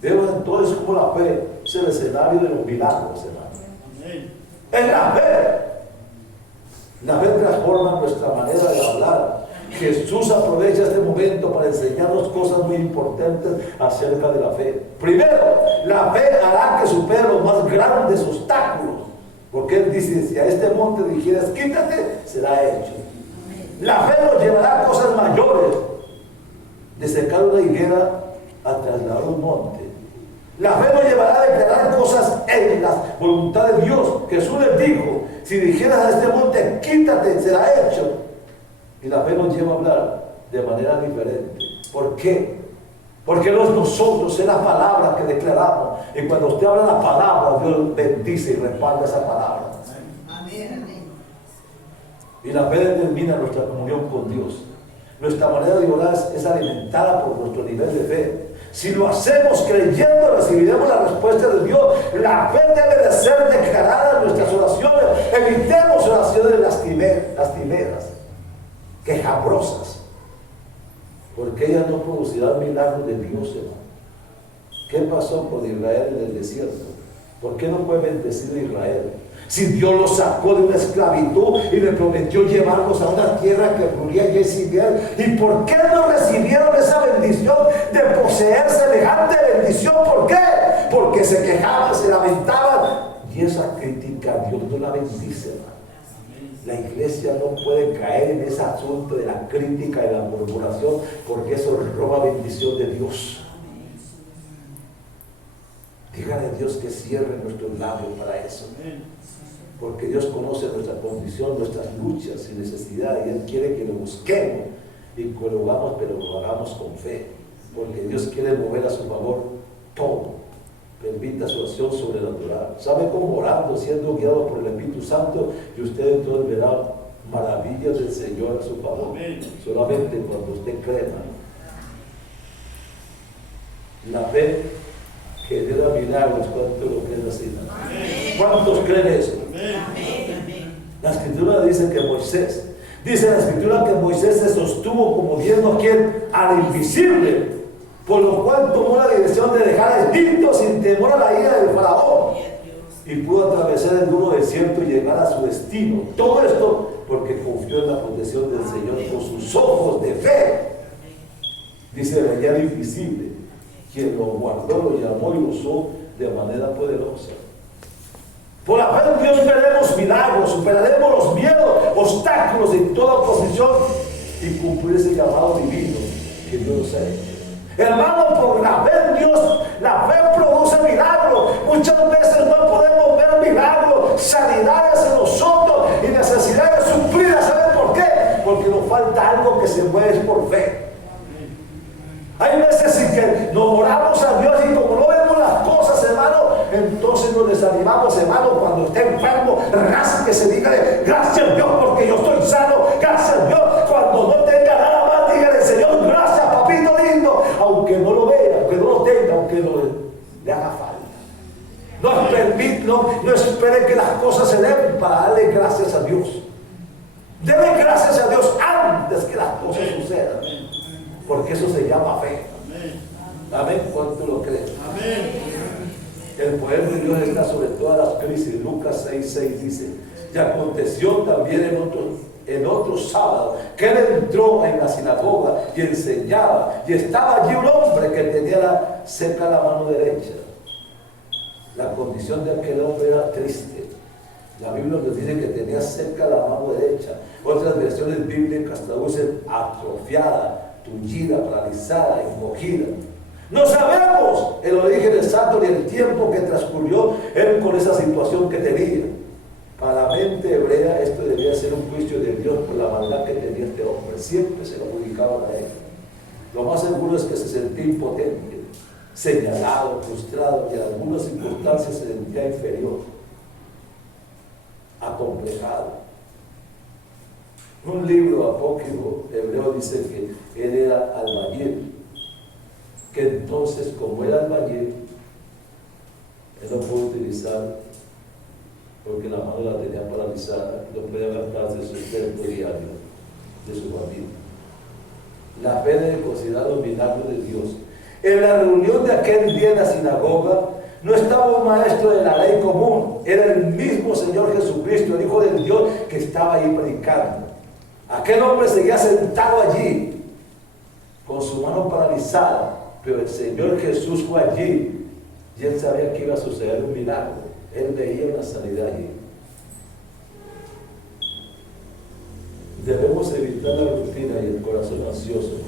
Vemos entonces como la fe es el escenario de los milagros, hermano. En la fe transforma nuestra manera de hablar. Jesús aprovecha este momento para enseñarnos cosas muy importantes acerca de la fe. Primero, la fe hará que supere los más grandes obstáculos. Porque Él dice: si a este monte dijeras quítate, será hecho. La fe nos llevará a cosas mayores, de secar una higuera a trasladar un monte. La fe nos llevará a declarar cosas en la voluntad de Dios. Jesús les dijo: si dijeras a este monte quítate, será hecho. Y la fe nos lleva a hablar de manera diferente. ¿Por qué? Porque no es nosotros, es la palabra que declaramos. Y cuando usted habla la palabra, Dios bendice y respalda esa palabra. Amén. Y la fe determina nuestra comunión con Dios. Nuestra manera de orar es alimentada por nuestro nivel de fe. Si lo hacemos creyendo, recibiremos la respuesta de Dios. La fe debe de ser declarada en nuestras oraciones. Evitemos oraciones lastimeras, quejabrosas, porque ellas no producirán milagros de Dios, hermano. ¿Qué pasó con Israel en el desierto? ¿Por qué no fue bendecido Israel? Si Dios los sacó de una esclavitud y le prometió llevarlos a una tierra que fluía leche y miel, ¿y por qué no recibieron esa bendición de poseer semejante bendición? ¿Por qué? Porque se quejaban, se lamentaban, y esa crítica Dios no la bendice, hermano. La iglesia no puede caer en ese asunto de la crítica y la murmuración, porque eso roba bendición de Dios. Dígale a Dios que cierre nuestros labios para eso, porque Dios conoce nuestra condición, nuestras luchas y necesidades, y Él quiere que lo busquemos y que lo hagamos, pero lo hagamos con fe, porque Dios quiere mover a su favor todo. Permita su acción sobrenatural. ¿Sabe cómo? Orando, siendo guiado por el Espíritu Santo, y ustedes entonces verán maravillas del Señor a su favor. Amén. Solamente cuando usted cree. La fe genera milagros. ¿Cuántos lo creen así? Amén. ¿Cuántos creen eso? Amén. La Escritura dice que Moisés, dice la Escritura que Moisés se sostuvo como viendo quien al invisible, por lo cual tomó la dirección de dejar a Egipto sin temor a la ira del faraón. y pudo atravesar el duro desierto y llegar a su destino. Todo esto porque confió en la protección del Señor con sus ojos de fe. Dice, veía lo invisible, quien lo guardó, lo llamó y lo usó de manera poderosa. Por la fe en Dios veremos milagros, superaremos los miedos, obstáculos y toda oposición y cumplir ese llamado divino que Dios nos ha hecho. Hermano, por la fe en Dios, la fe produce milagros. Muchas veces no podemos ver milagros, sanidades en nosotros y necesidades suplidas. ¿Saben por qué? Porque nos falta algo que se mueve por fe. Hay veces en que nos oramos a Dios y como no vemos las cosas, hermano, entonces nos desanimamos, hermano. Cuando esté enfermo, rásquese, dígale, gracias Dios porque yo estoy sano, gracias Dios. Cuando no tenga nada más, dígale, Señor, gracias papito lindo, aunque no lo vea, aunque no lo tenga, aunque no le haga falta. No espere que las cosas se den para darle gracias a Dios. Debe gracias a Dios antes que las cosas sucedan, porque eso se llama fe. Amén. ¿Cuánto lo creen? Amén. El poder de Dios está sobre todas las crisis. Lucas 6:6 dice, y aconteció también en otro sábado que él entró en la sinagoga y enseñaba, y estaba allí un hombre que tenía cerca la mano derecha. La condición de aquel hombre era triste. La Biblia nos dice que tenía cerca la mano derecha. Otras versiones bíblicas traducen atrofiada, tullida, paralizada, encogida. No sabemos el origen exacto ni el tiempo que transcurrió él con esa situación que tenía. Para la mente hebrea esto debía ser un juicio de Dios por la maldad que tenía este hombre. Siempre se lo adjudicaban a él. Lo más seguro es que se sentía impotente, señalado, frustrado y en algunas circunstancias se sentía inferior, acomplejado. Un libro apócrifo hebreo dice que él era albañil, que entonces como era albañil, él no pudo utilizar, porque la mano la tenía paralizada, no podía gastarse el sustento diario de su familia. La fe debe considerar los milagros de Dios. En la reunión de aquel día en la sinagoga no estaba un maestro de la ley común, era el mismo Señor Jesucristo, el Hijo de Dios, que estaba ahí predicando. Aquel hombre seguía sentado allí con su mano paralizada, pero el Señor Jesús fue allí y él sabía que iba a suceder un milagro. Él veía una sanidad allí. Debemos evitar la rutina y el corazón ansioso.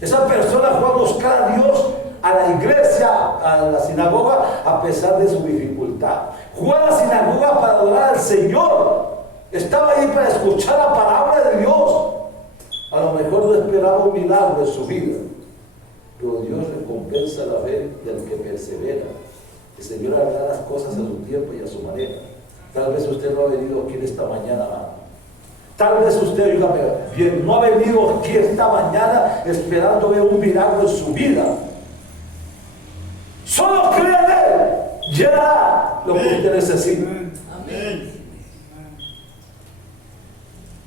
Esa persona fue a buscar a Dios, a la iglesia, a la sinagoga, a pesar de su dificultad. Fue a la sinagoga para adorar al Señor. Estaba ahí para escuchar la palabra de Dios. A lo mejor no esperaba un milagro en su vida, pero Dios recompensa la fe del que persevera. El Señor hará las cosas a su tiempo y a su manera. Tal vez usted no ha venido aquí en esta mañana, hermano. Tal vez usted, dígame, bien, no ha venido aquí esta mañana esperando ver un milagro en su vida. Solo cree en Él, ya lo que usted necesita. Amén.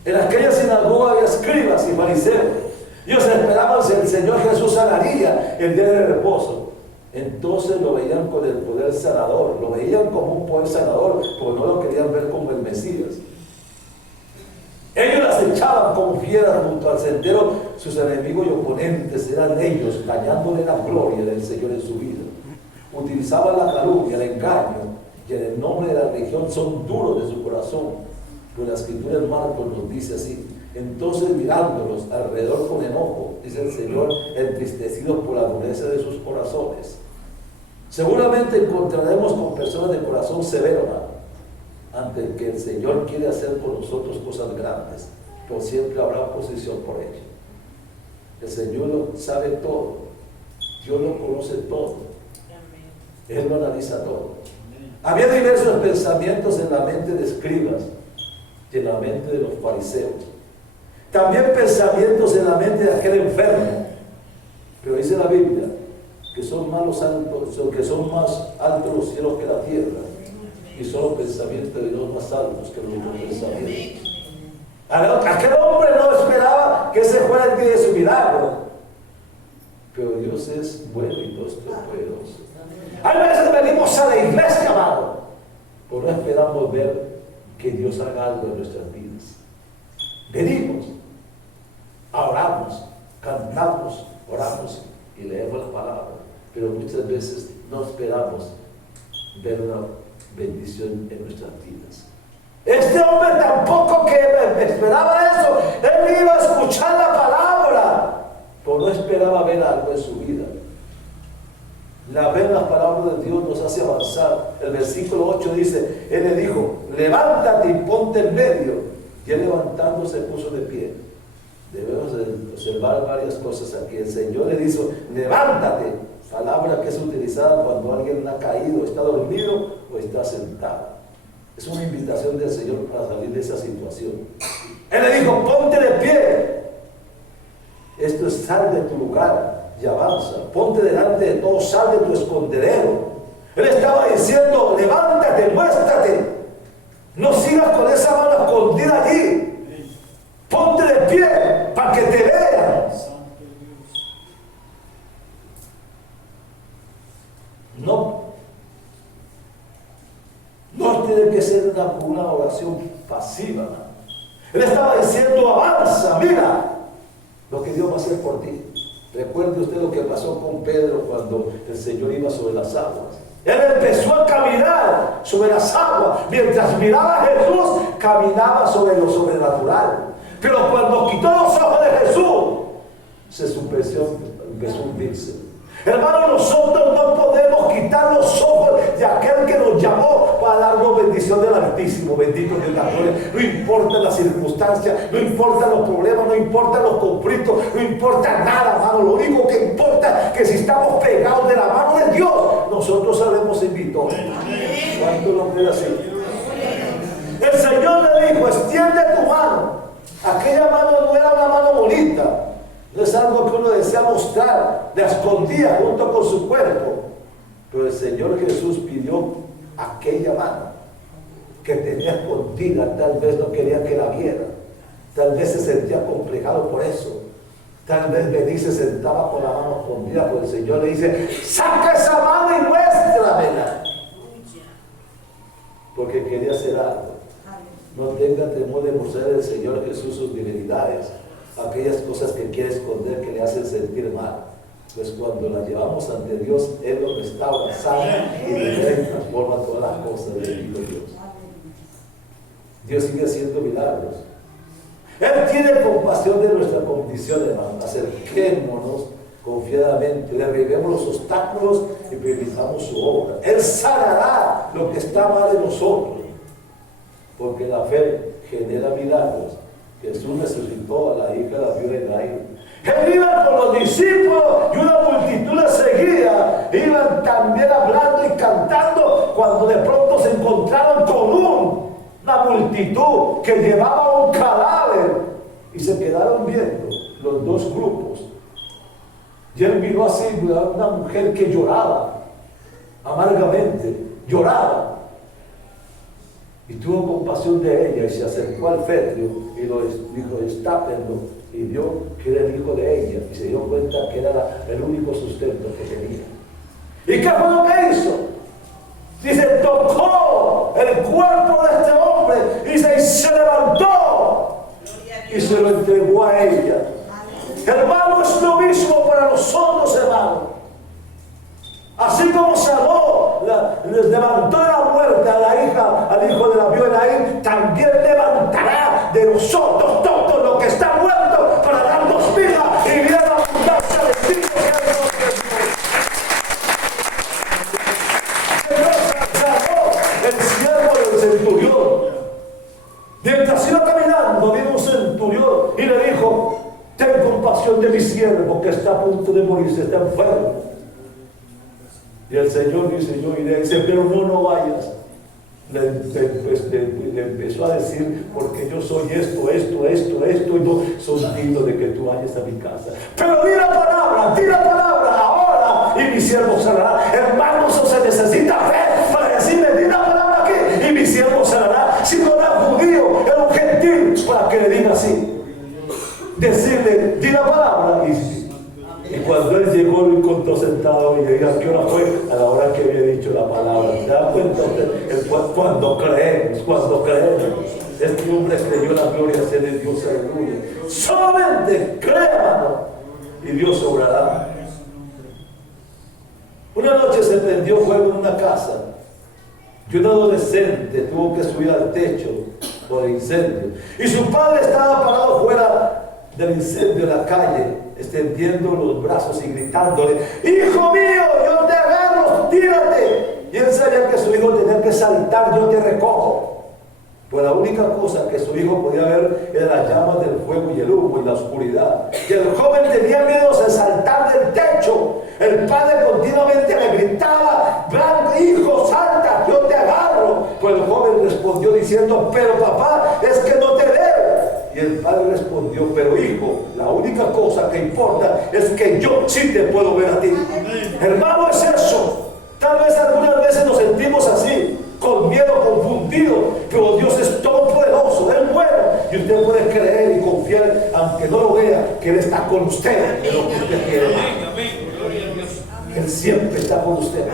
En aquella sinagoga había escribas y fariseos. Ellos esperaban si el Señor Jesús sanaría el día de reposo. Entonces lo veían con el poder sanador, lo veían como un poder sanador, porque no lo querían ver como el Mesías. Ellos las echaban como fieras junto al sendero, sus enemigos y oponentes eran ellos, dañándole la gloria del Señor en su vida. Utilizaban la calumnia, el engaño, y en el nombre de la religión son duros de su corazón. Pero la escritura en Marcos nos dice así: entonces mirándolos alrededor con enojo, dice el Señor, entristecidos por la dureza de sus corazones. Seguramente encontraremos con personas de corazón severo, ante que el Señor quiere hacer por nosotros cosas grandes, pero siempre habrá oposición por ello. El Señor lo sabe todo, Dios lo conoce todo, Él lo analiza todo. Había diversos pensamientos en la mente de escribas y en la mente de los fariseos. También pensamientos en la mente de aquel enfermo. Pero dice la Biblia que son más altos los cielos que la tierra, y son los pensamientos de Dios más altos que los pensamientos. Aquel hombre no esperaba que ese fuera el día de su milagro, pero Dios es bueno y Dios es poderoso. Hay veces venimos a la iglesia, amado, pero no esperamos ver que Dios haga algo en nuestras vidas. Venimos, oramos, cantamos, oramos y leemos la palabra, pero muchas veces no esperamos ver una bendición en nuestras vidas. Este hombre tampoco que esperaba eso. Él iba a escuchar la palabra, pero no esperaba ver algo en su vida. La ver la palabra de Dios nos hace avanzar. El versículo 8 dice, él le dijo, levántate y ponte en medio. Y él levantándose puso de pie. Debemos observar varias cosas aquí. El Señor le dijo, levántate. Palabra que es utilizada cuando alguien ha caído, está dormido o está sentado. Es una invitación del Señor para salir de esa situación. Él le dijo, ponte de pie. Esto es sal de tu lugar y avanza. Ponte delante de todos, sal de tu escondedero. Él estaba diciendo, levántate, muéstrate. No sigas con esa mano escondida allí. Ponte de pie para que te vean. No tiene que ser una oración pasiva. Él estaba diciendo, avanza, mira lo que Dios va a hacer por ti. Recuerde usted lo que pasó con Pedro cuando el Señor iba sobre las aguas. Él empezó a caminar sobre las aguas. Mientras miraba a Jesús, caminaba sobre lo sobrenatural. Pero cuando quitó los ojos de Jesús, empezó a hundirse. Hermanos, nosotros no podemos quitar los ojos de aquel que nos llamó para darnos bendición del Altísimo. Bendito Dios, la gloria. No importa las circunstancias, no importa los problemas, no importa los conflictos, no importa nada, hermano. Lo único que importa es que si estamos pegados de la mano de Dios, nosotros sabremos en victoria. ¿Cuánto lo cree así? El Señor le dijo, extiende tu mano. Aquella mano no era una mano bonita. No es algo que uno desea mostrar, la escondía junto con su cuerpo. Pero el Señor Jesús pidió aquella mano que tenía escondida. Tal vez no quería que la viera. Tal vez se sentía complejado por eso. Tal vez venía y se sentaba con la mano escondida. Pero el Señor le dice, saca esa mano y muéstramela. Porque quería hacer algo. No tenga temor de mostrar al Señor Jesús sus debilidades, aquellas cosas que quiere esconder, que le hacen sentir mal. Pues cuando las llevamos ante Dios, Él nos restaura, sana y libera y transforma todas las cosas. Bendito Dios. Dios sigue haciendo milagros. Él tiene compasión de nuestra condición, hermano. Acerquémonos confiadamente, le arreglemos los obstáculos y permitamos su obra. Él sanará lo que está mal en nosotros, porque la fe genera milagros. Jesús resucitó a la hija de la viuda de Naín. Él iba con los discípulos y una multitud le seguía. Iban también hablando y cantando cuando de pronto se encontraron con una multitud que llevaba un cadáver y se quedaron viendo los dos grupos. Y él miró así a una mujer que lloraba amargamente, lloraba. Y tuvo compasión de ella y se acercó al féretro y lo dijo, destápenlo. Y vio que era el hijo de ella y se dio cuenta que era el único sustento que tenía. ¿Y qué fue lo que hizo? Dice, tocó el cuerpo de este hombre y se levantó y se lo entregó a ella. Hermano, es lo mismo para nosotros, hermano. Así como sanó, levantó de la muerte a la hija, al hijo de la viuda de Naín, también levantará de nosotros todos los que están muertos para darnos vida y vida en abundancia. Bendito sea el nombre de Dios. Señor, sanó el siervo del centurión. Mientras iba caminando, vino un centurión y le dijo, ten compasión de mi siervo que está a punto de morirse, está enfermo. Y el Señor dice, yo iré. Dice, pero no vayas. Le empezó a decir, porque yo soy esto, y no son dignos de que tú vayas a mi casa. Pero di la palabra, ahora, y mi siervo sanará. Hermanos, se necesita fe para decirle, di la palabra aquí, y mi siervo sanará. Si no era judío, era un gentil, para que le diga así. Decirle, di la palabra, y cuando él llegó lo encontró sentado y le dijo, ¿a qué hora fue? A la hora que había dicho la palabra. ¿Se da cuenta usted? Cuando creemos. Este hombre creyó la gloria de Dios, aleluya. Solamente créanlo y Dios obrará. Una noche se prendió fuego en una casa y un adolescente tuvo que subir al techo por el incendio. Y su padre estaba parado fuera del incendio en la calle, extendiendo los brazos y gritándole: hijo mío, yo te agarro, tírate. Y él sabía que su hijo tenía que saltar: yo te recojo. Pues la única cosa que su hijo podía ver era las llamas del fuego y el humo y la oscuridad. Y el joven tenía miedo de saltar del techo. El padre continuamente le gritaba: hijo, salta, yo te agarro. Pues el joven respondió diciendo: pero papá, es que no te veo. Y el padre respondió: pero hijo, la única cosa que importa es que yo sí te puedo ver a ti. Hermano, es eso. Tal vez algunas veces nos sentimos así, con miedo, confundido, pero Dios es todopoderoso, es bueno, y usted puede creer y confiar, aunque no lo vea, que Él está con usted en lo que usted quiere. Él siempre está con usted.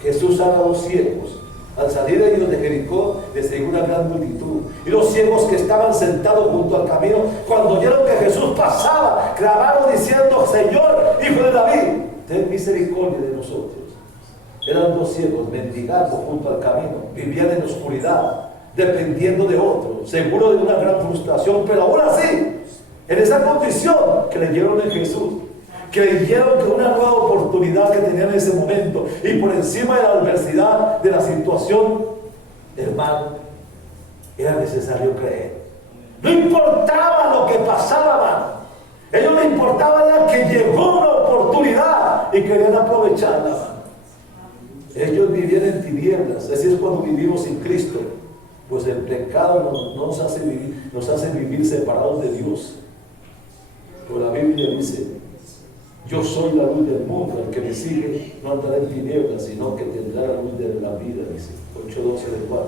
Jesús sana a los ciegos. Al salir ellos de Jericó, les seguía una gran multitud, y los ciegos que estaban sentados junto al camino, cuando oyeron que Jesús pasaba, clamaron diciendo: Señor, hijo de David, ten misericordia de nosotros. Eran dos ciegos mendigando junto al camino, vivían en oscuridad, dependiendo de otros, seguro de una gran frustración, pero aún así, en esa condición, creyeron en Jesús. Creyeron que una nueva oportunidad que tenían en ese momento, y por encima de la adversidad de la situación, hermano, era necesario creer. No importaba lo que pasaba, hermano. Ellos les importaba ya que llegó una oportunidad y querían aprovecharla, hermano. Ellos vivían en tinieblas. Así es cuando vivimos sin Cristo, pues el pecado nos hace vivir separados de Dios. Pero la Biblia dice: yo soy la luz del mundo, el que me sigue no andará en tinieblas, sino que tendrá la luz de la vida, dice 8:12 de Juan.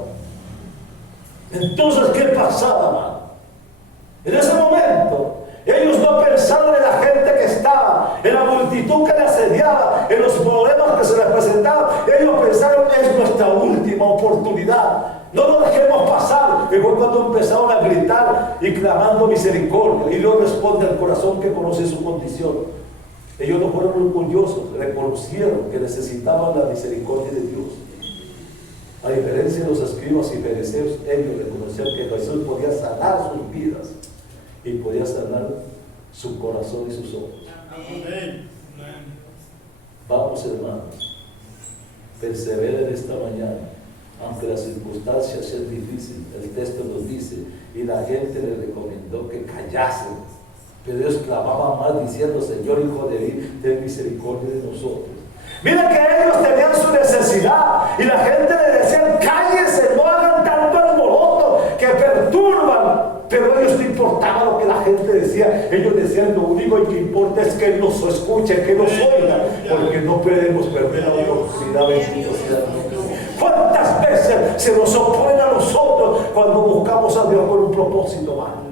Entonces, ¿qué pasaba, hermano? En ese momento, ellos no pensaron en la gente que estaba, en la multitud que les asediaba, en los problemas que se les presentaban. Ellos pensaron: es nuestra última oportunidad, no lo dejemos pasar. Y fue cuando empezaron a gritar y clamando misericordia, y Dios responde al corazón que conoce su condición. Ellos no fueron orgullosos, reconocieron que necesitaban la misericordia de Dios. A diferencia de los escribas y fariseos, ellos reconocían que Jesús podía sanar sus vidas y podía sanar su corazón y sus ojos. Amén. Vamos, hermanos, perseveren esta mañana, aunque las circunstancias sean difíciles. El texto nos dice: y la gente le recomendó que callasen. Pero ellos clamaban más diciendo: Señor, hijo de David, ten misericordia de nosotros. Mira que ellos tenían su necesidad, y la gente le decía: cállense, no hagan tanto alboroto que perturban. Pero a ellos no importaba lo que la gente decía. Ellos decían: lo único que importa es que Él nos escuche, que nos oiga, porque no podemos perder la oportunidad. Bendito sea Dios. ¿Cuántas veces se nos oponen a nosotros cuando buscamos a Dios con un propósito, hermano?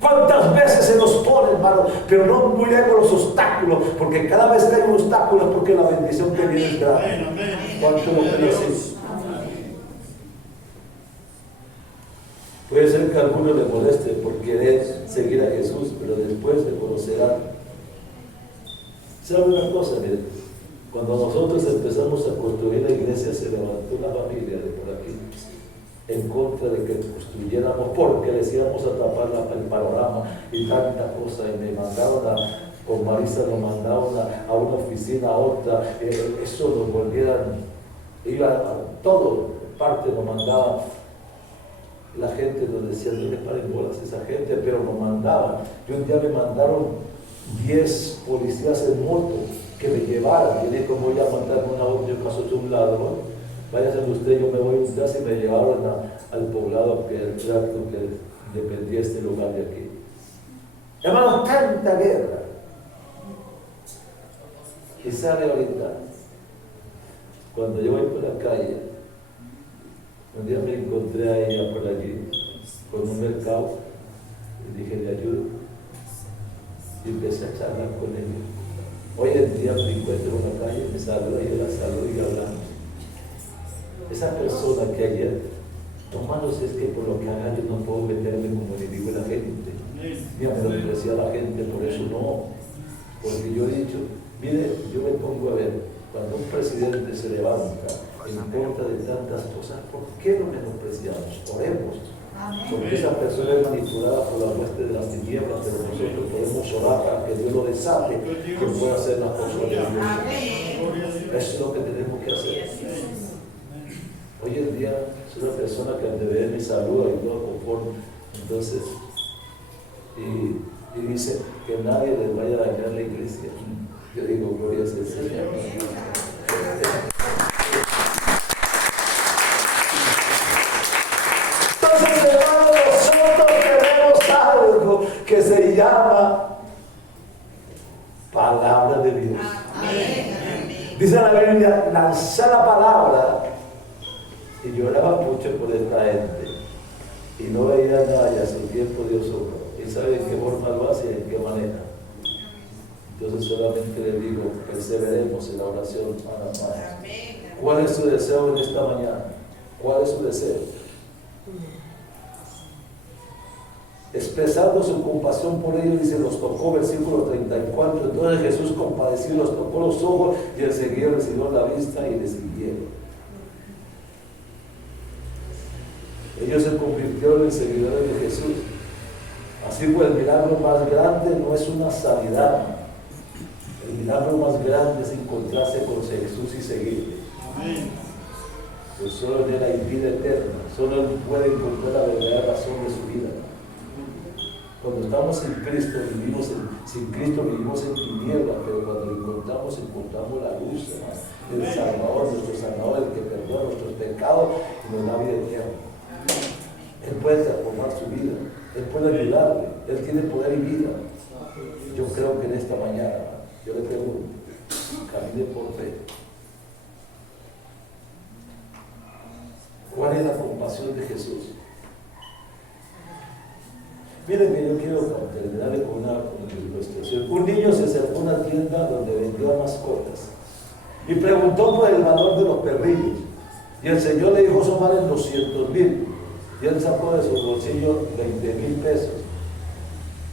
¿Cuántas veces se nos pone, hermano? Pero no miremos los obstáculos, porque cada vez que hay un obstáculo es porque la bendición que viene es grande. ¿Cuánto lo crees? Puede ser que a alguno le moleste por querer seguir a Jesús, pero después le conocerán. ¿Sabe una cosa? Miren, cuando nosotros empezamos a construir la iglesia, se levantó una familia de por aquí en contra de que construyéramos, porque les íbamos a tapar el panorama y tanta cosa, y me mandaron con Marisa nos mandaron a una oficina, a otra, eso nos volvieran, iba a todo parte nos mandaban. La gente nos decía: no le paren bolas a esa gente, pero nos mandaban. Y un día me mandaron 10 policías en moto que me llevaran. Y dije: ¿cómo voy a mandar una orden? Yo caso de un ladrón. Váyase usted, yo me voy a un día. Y me llevaron al poblado que el tracto que dependía de este lugar de aquí. Hermanos, tanta guerra. Y sale ahorita, cuando yo voy por la calle, un día me encontré a ella por allí, con un mercado, y dije: le ayudo. Y empecé a charlar con ella. Hoy en día me encuentro en la calle, me saluda y la saludo y hablamos. Esa persona que ayer, hermanos, es que por lo que haga yo no puedo meterme como enemigo de la gente, ni a menospreciar a la gente, por eso no. Porque yo he dicho, mire, yo me pongo a ver, cuando un presidente se levanta en contra de tantas cosas, ¿por qué lo menospreciamos? Oremos. Porque esa persona es manipulada por la hueste de las tinieblas, pero nosotros podemos orar para que Dios lo desate, que pueda hacer las cosas de Dios. Eso es lo que tenemos que hacer. Hoy en día es una persona que al ver me saluda y todo conforme. Entonces, y dice que nadie les vaya a dañar la iglesia. Yo digo, gloria sea el Señor. Entonces, hermanos, nosotros tenemos algo que se llama palabra de Dios. Dice la Biblia, lanzar la palabra, y lloraba mucho por esta gente y no veía nada, y a su tiempo Dios obró. Y sabe en qué forma lo hace y en qué manera. Entonces solamente le digo, perseveremos en la oración para más. ¿Cuál es su deseo en esta mañana? ¿Cuál es su deseo? Expresando su compasión por ellos, dice, los tocó, versículo 34. Entonces Jesús compadeció, los tocó los ojos y enseguida recibió la vista y le siguieron. Ellos se convirtieron en seguidores de Jesús. Así pues, el milagro más grande no es una sanidad. El milagro más grande es encontrarse con Jesús y seguirle. Pues solo en él hay vida eterna. Solo él puede encontrar la verdadera razón de su vida. Cuando estamos en Cristo, sin Cristo vivimos en tinieblas, pero cuando lo encontramos la luz, el Salvador, nuestro Salvador, el que perdona nuestros pecados y nos da vida eterna. Él puede transformar su vida, Él puede ayudarle, Él tiene poder y vida. Yo creo que en esta mañana, yo le pregunto, camine por fe. ¿Cuál es la compasión de Jesús? Miren que yo quiero terminarle con una ilustración. Un niño se acercó a una tienda donde vendía mascotas y preguntó por el valor de los perrillos. Y el Señor le dijo, son valen 200,000. Y él sacó de su bolsillo 20,000 pesos.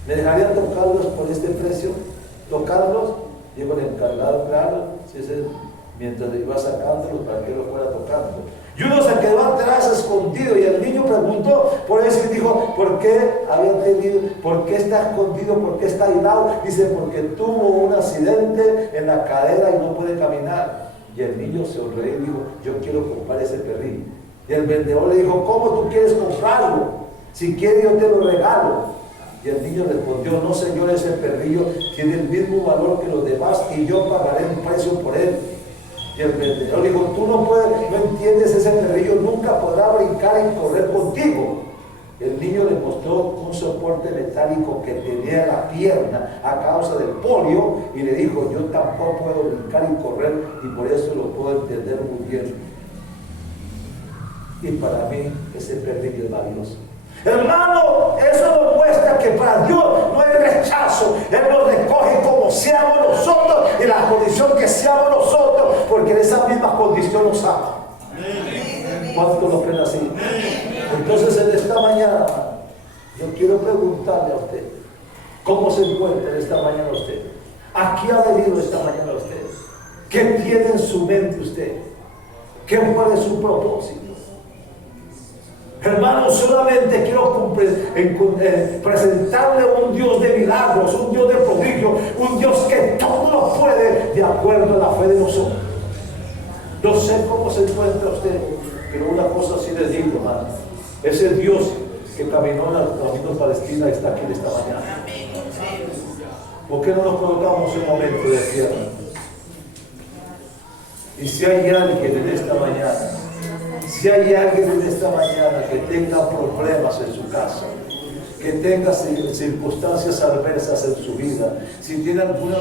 ¿Me dejarían tocarlos por este precio? ¿Tocarlos? Dijo el encargado, claro, mientras le iba sacándolos para que lo fuera tocando. Y uno se quedó atrás escondido y el niño preguntó por eso y dijo, ¿por qué está escondido? ¿Por qué está aislado? Dice, porque tuvo un accidente en la cadera y no puede caminar. Y el niño se sonrió y dijo, yo quiero comprar ese perrillo. Y el vendedor le dijo, ¿cómo tú quieres comprarlo? Si quieres yo te lo regalo. Y el niño respondió, no señor, ese perrillo tiene el mismo valor que los demás y yo pagaré un precio por él. Y el vendedor dijo, tú no entiendes, ese perrillo nunca podrá brincar y correr contigo. El niño le mostró un soporte metálico que tenía la pierna a causa del polio y le dijo, yo tampoco puedo brincar y correr y por eso lo puedo entender muy bien. Y para mí ese perrillo es valioso. Hermano, eso nos muestra que para Dios no hay rechazo. Él nos recoge como seamos nosotros, en la condición que seamos nosotros, porque en esa misma condición nos ama. ¿Cuánto lo creen así? Entonces en esta mañana yo quiero preguntarle a usted, ¿cómo se encuentra en esta mañana usted? ¿A qué ha venido esta mañana usted? ¿Qué tiene en su mente usted? ¿Qué fue de su propósito? Hermanos, solamente quiero presentarle un Dios de milagros, un Dios de prodigio, un Dios que todo lo puede de acuerdo a la fe de nosotros. No sé cómo se encuentra usted, pero una cosa sí les digo, hermano, ese Dios que caminó en el camino Palestina está aquí en esta mañana. ¿Por qué no nos colocamos un momento de tierra? Y si hay alguien en esta mañana, si hay alguien en esta mañana que tenga problemas en su casa, que tenga circunstancias adversas en su vida, si tiene alguna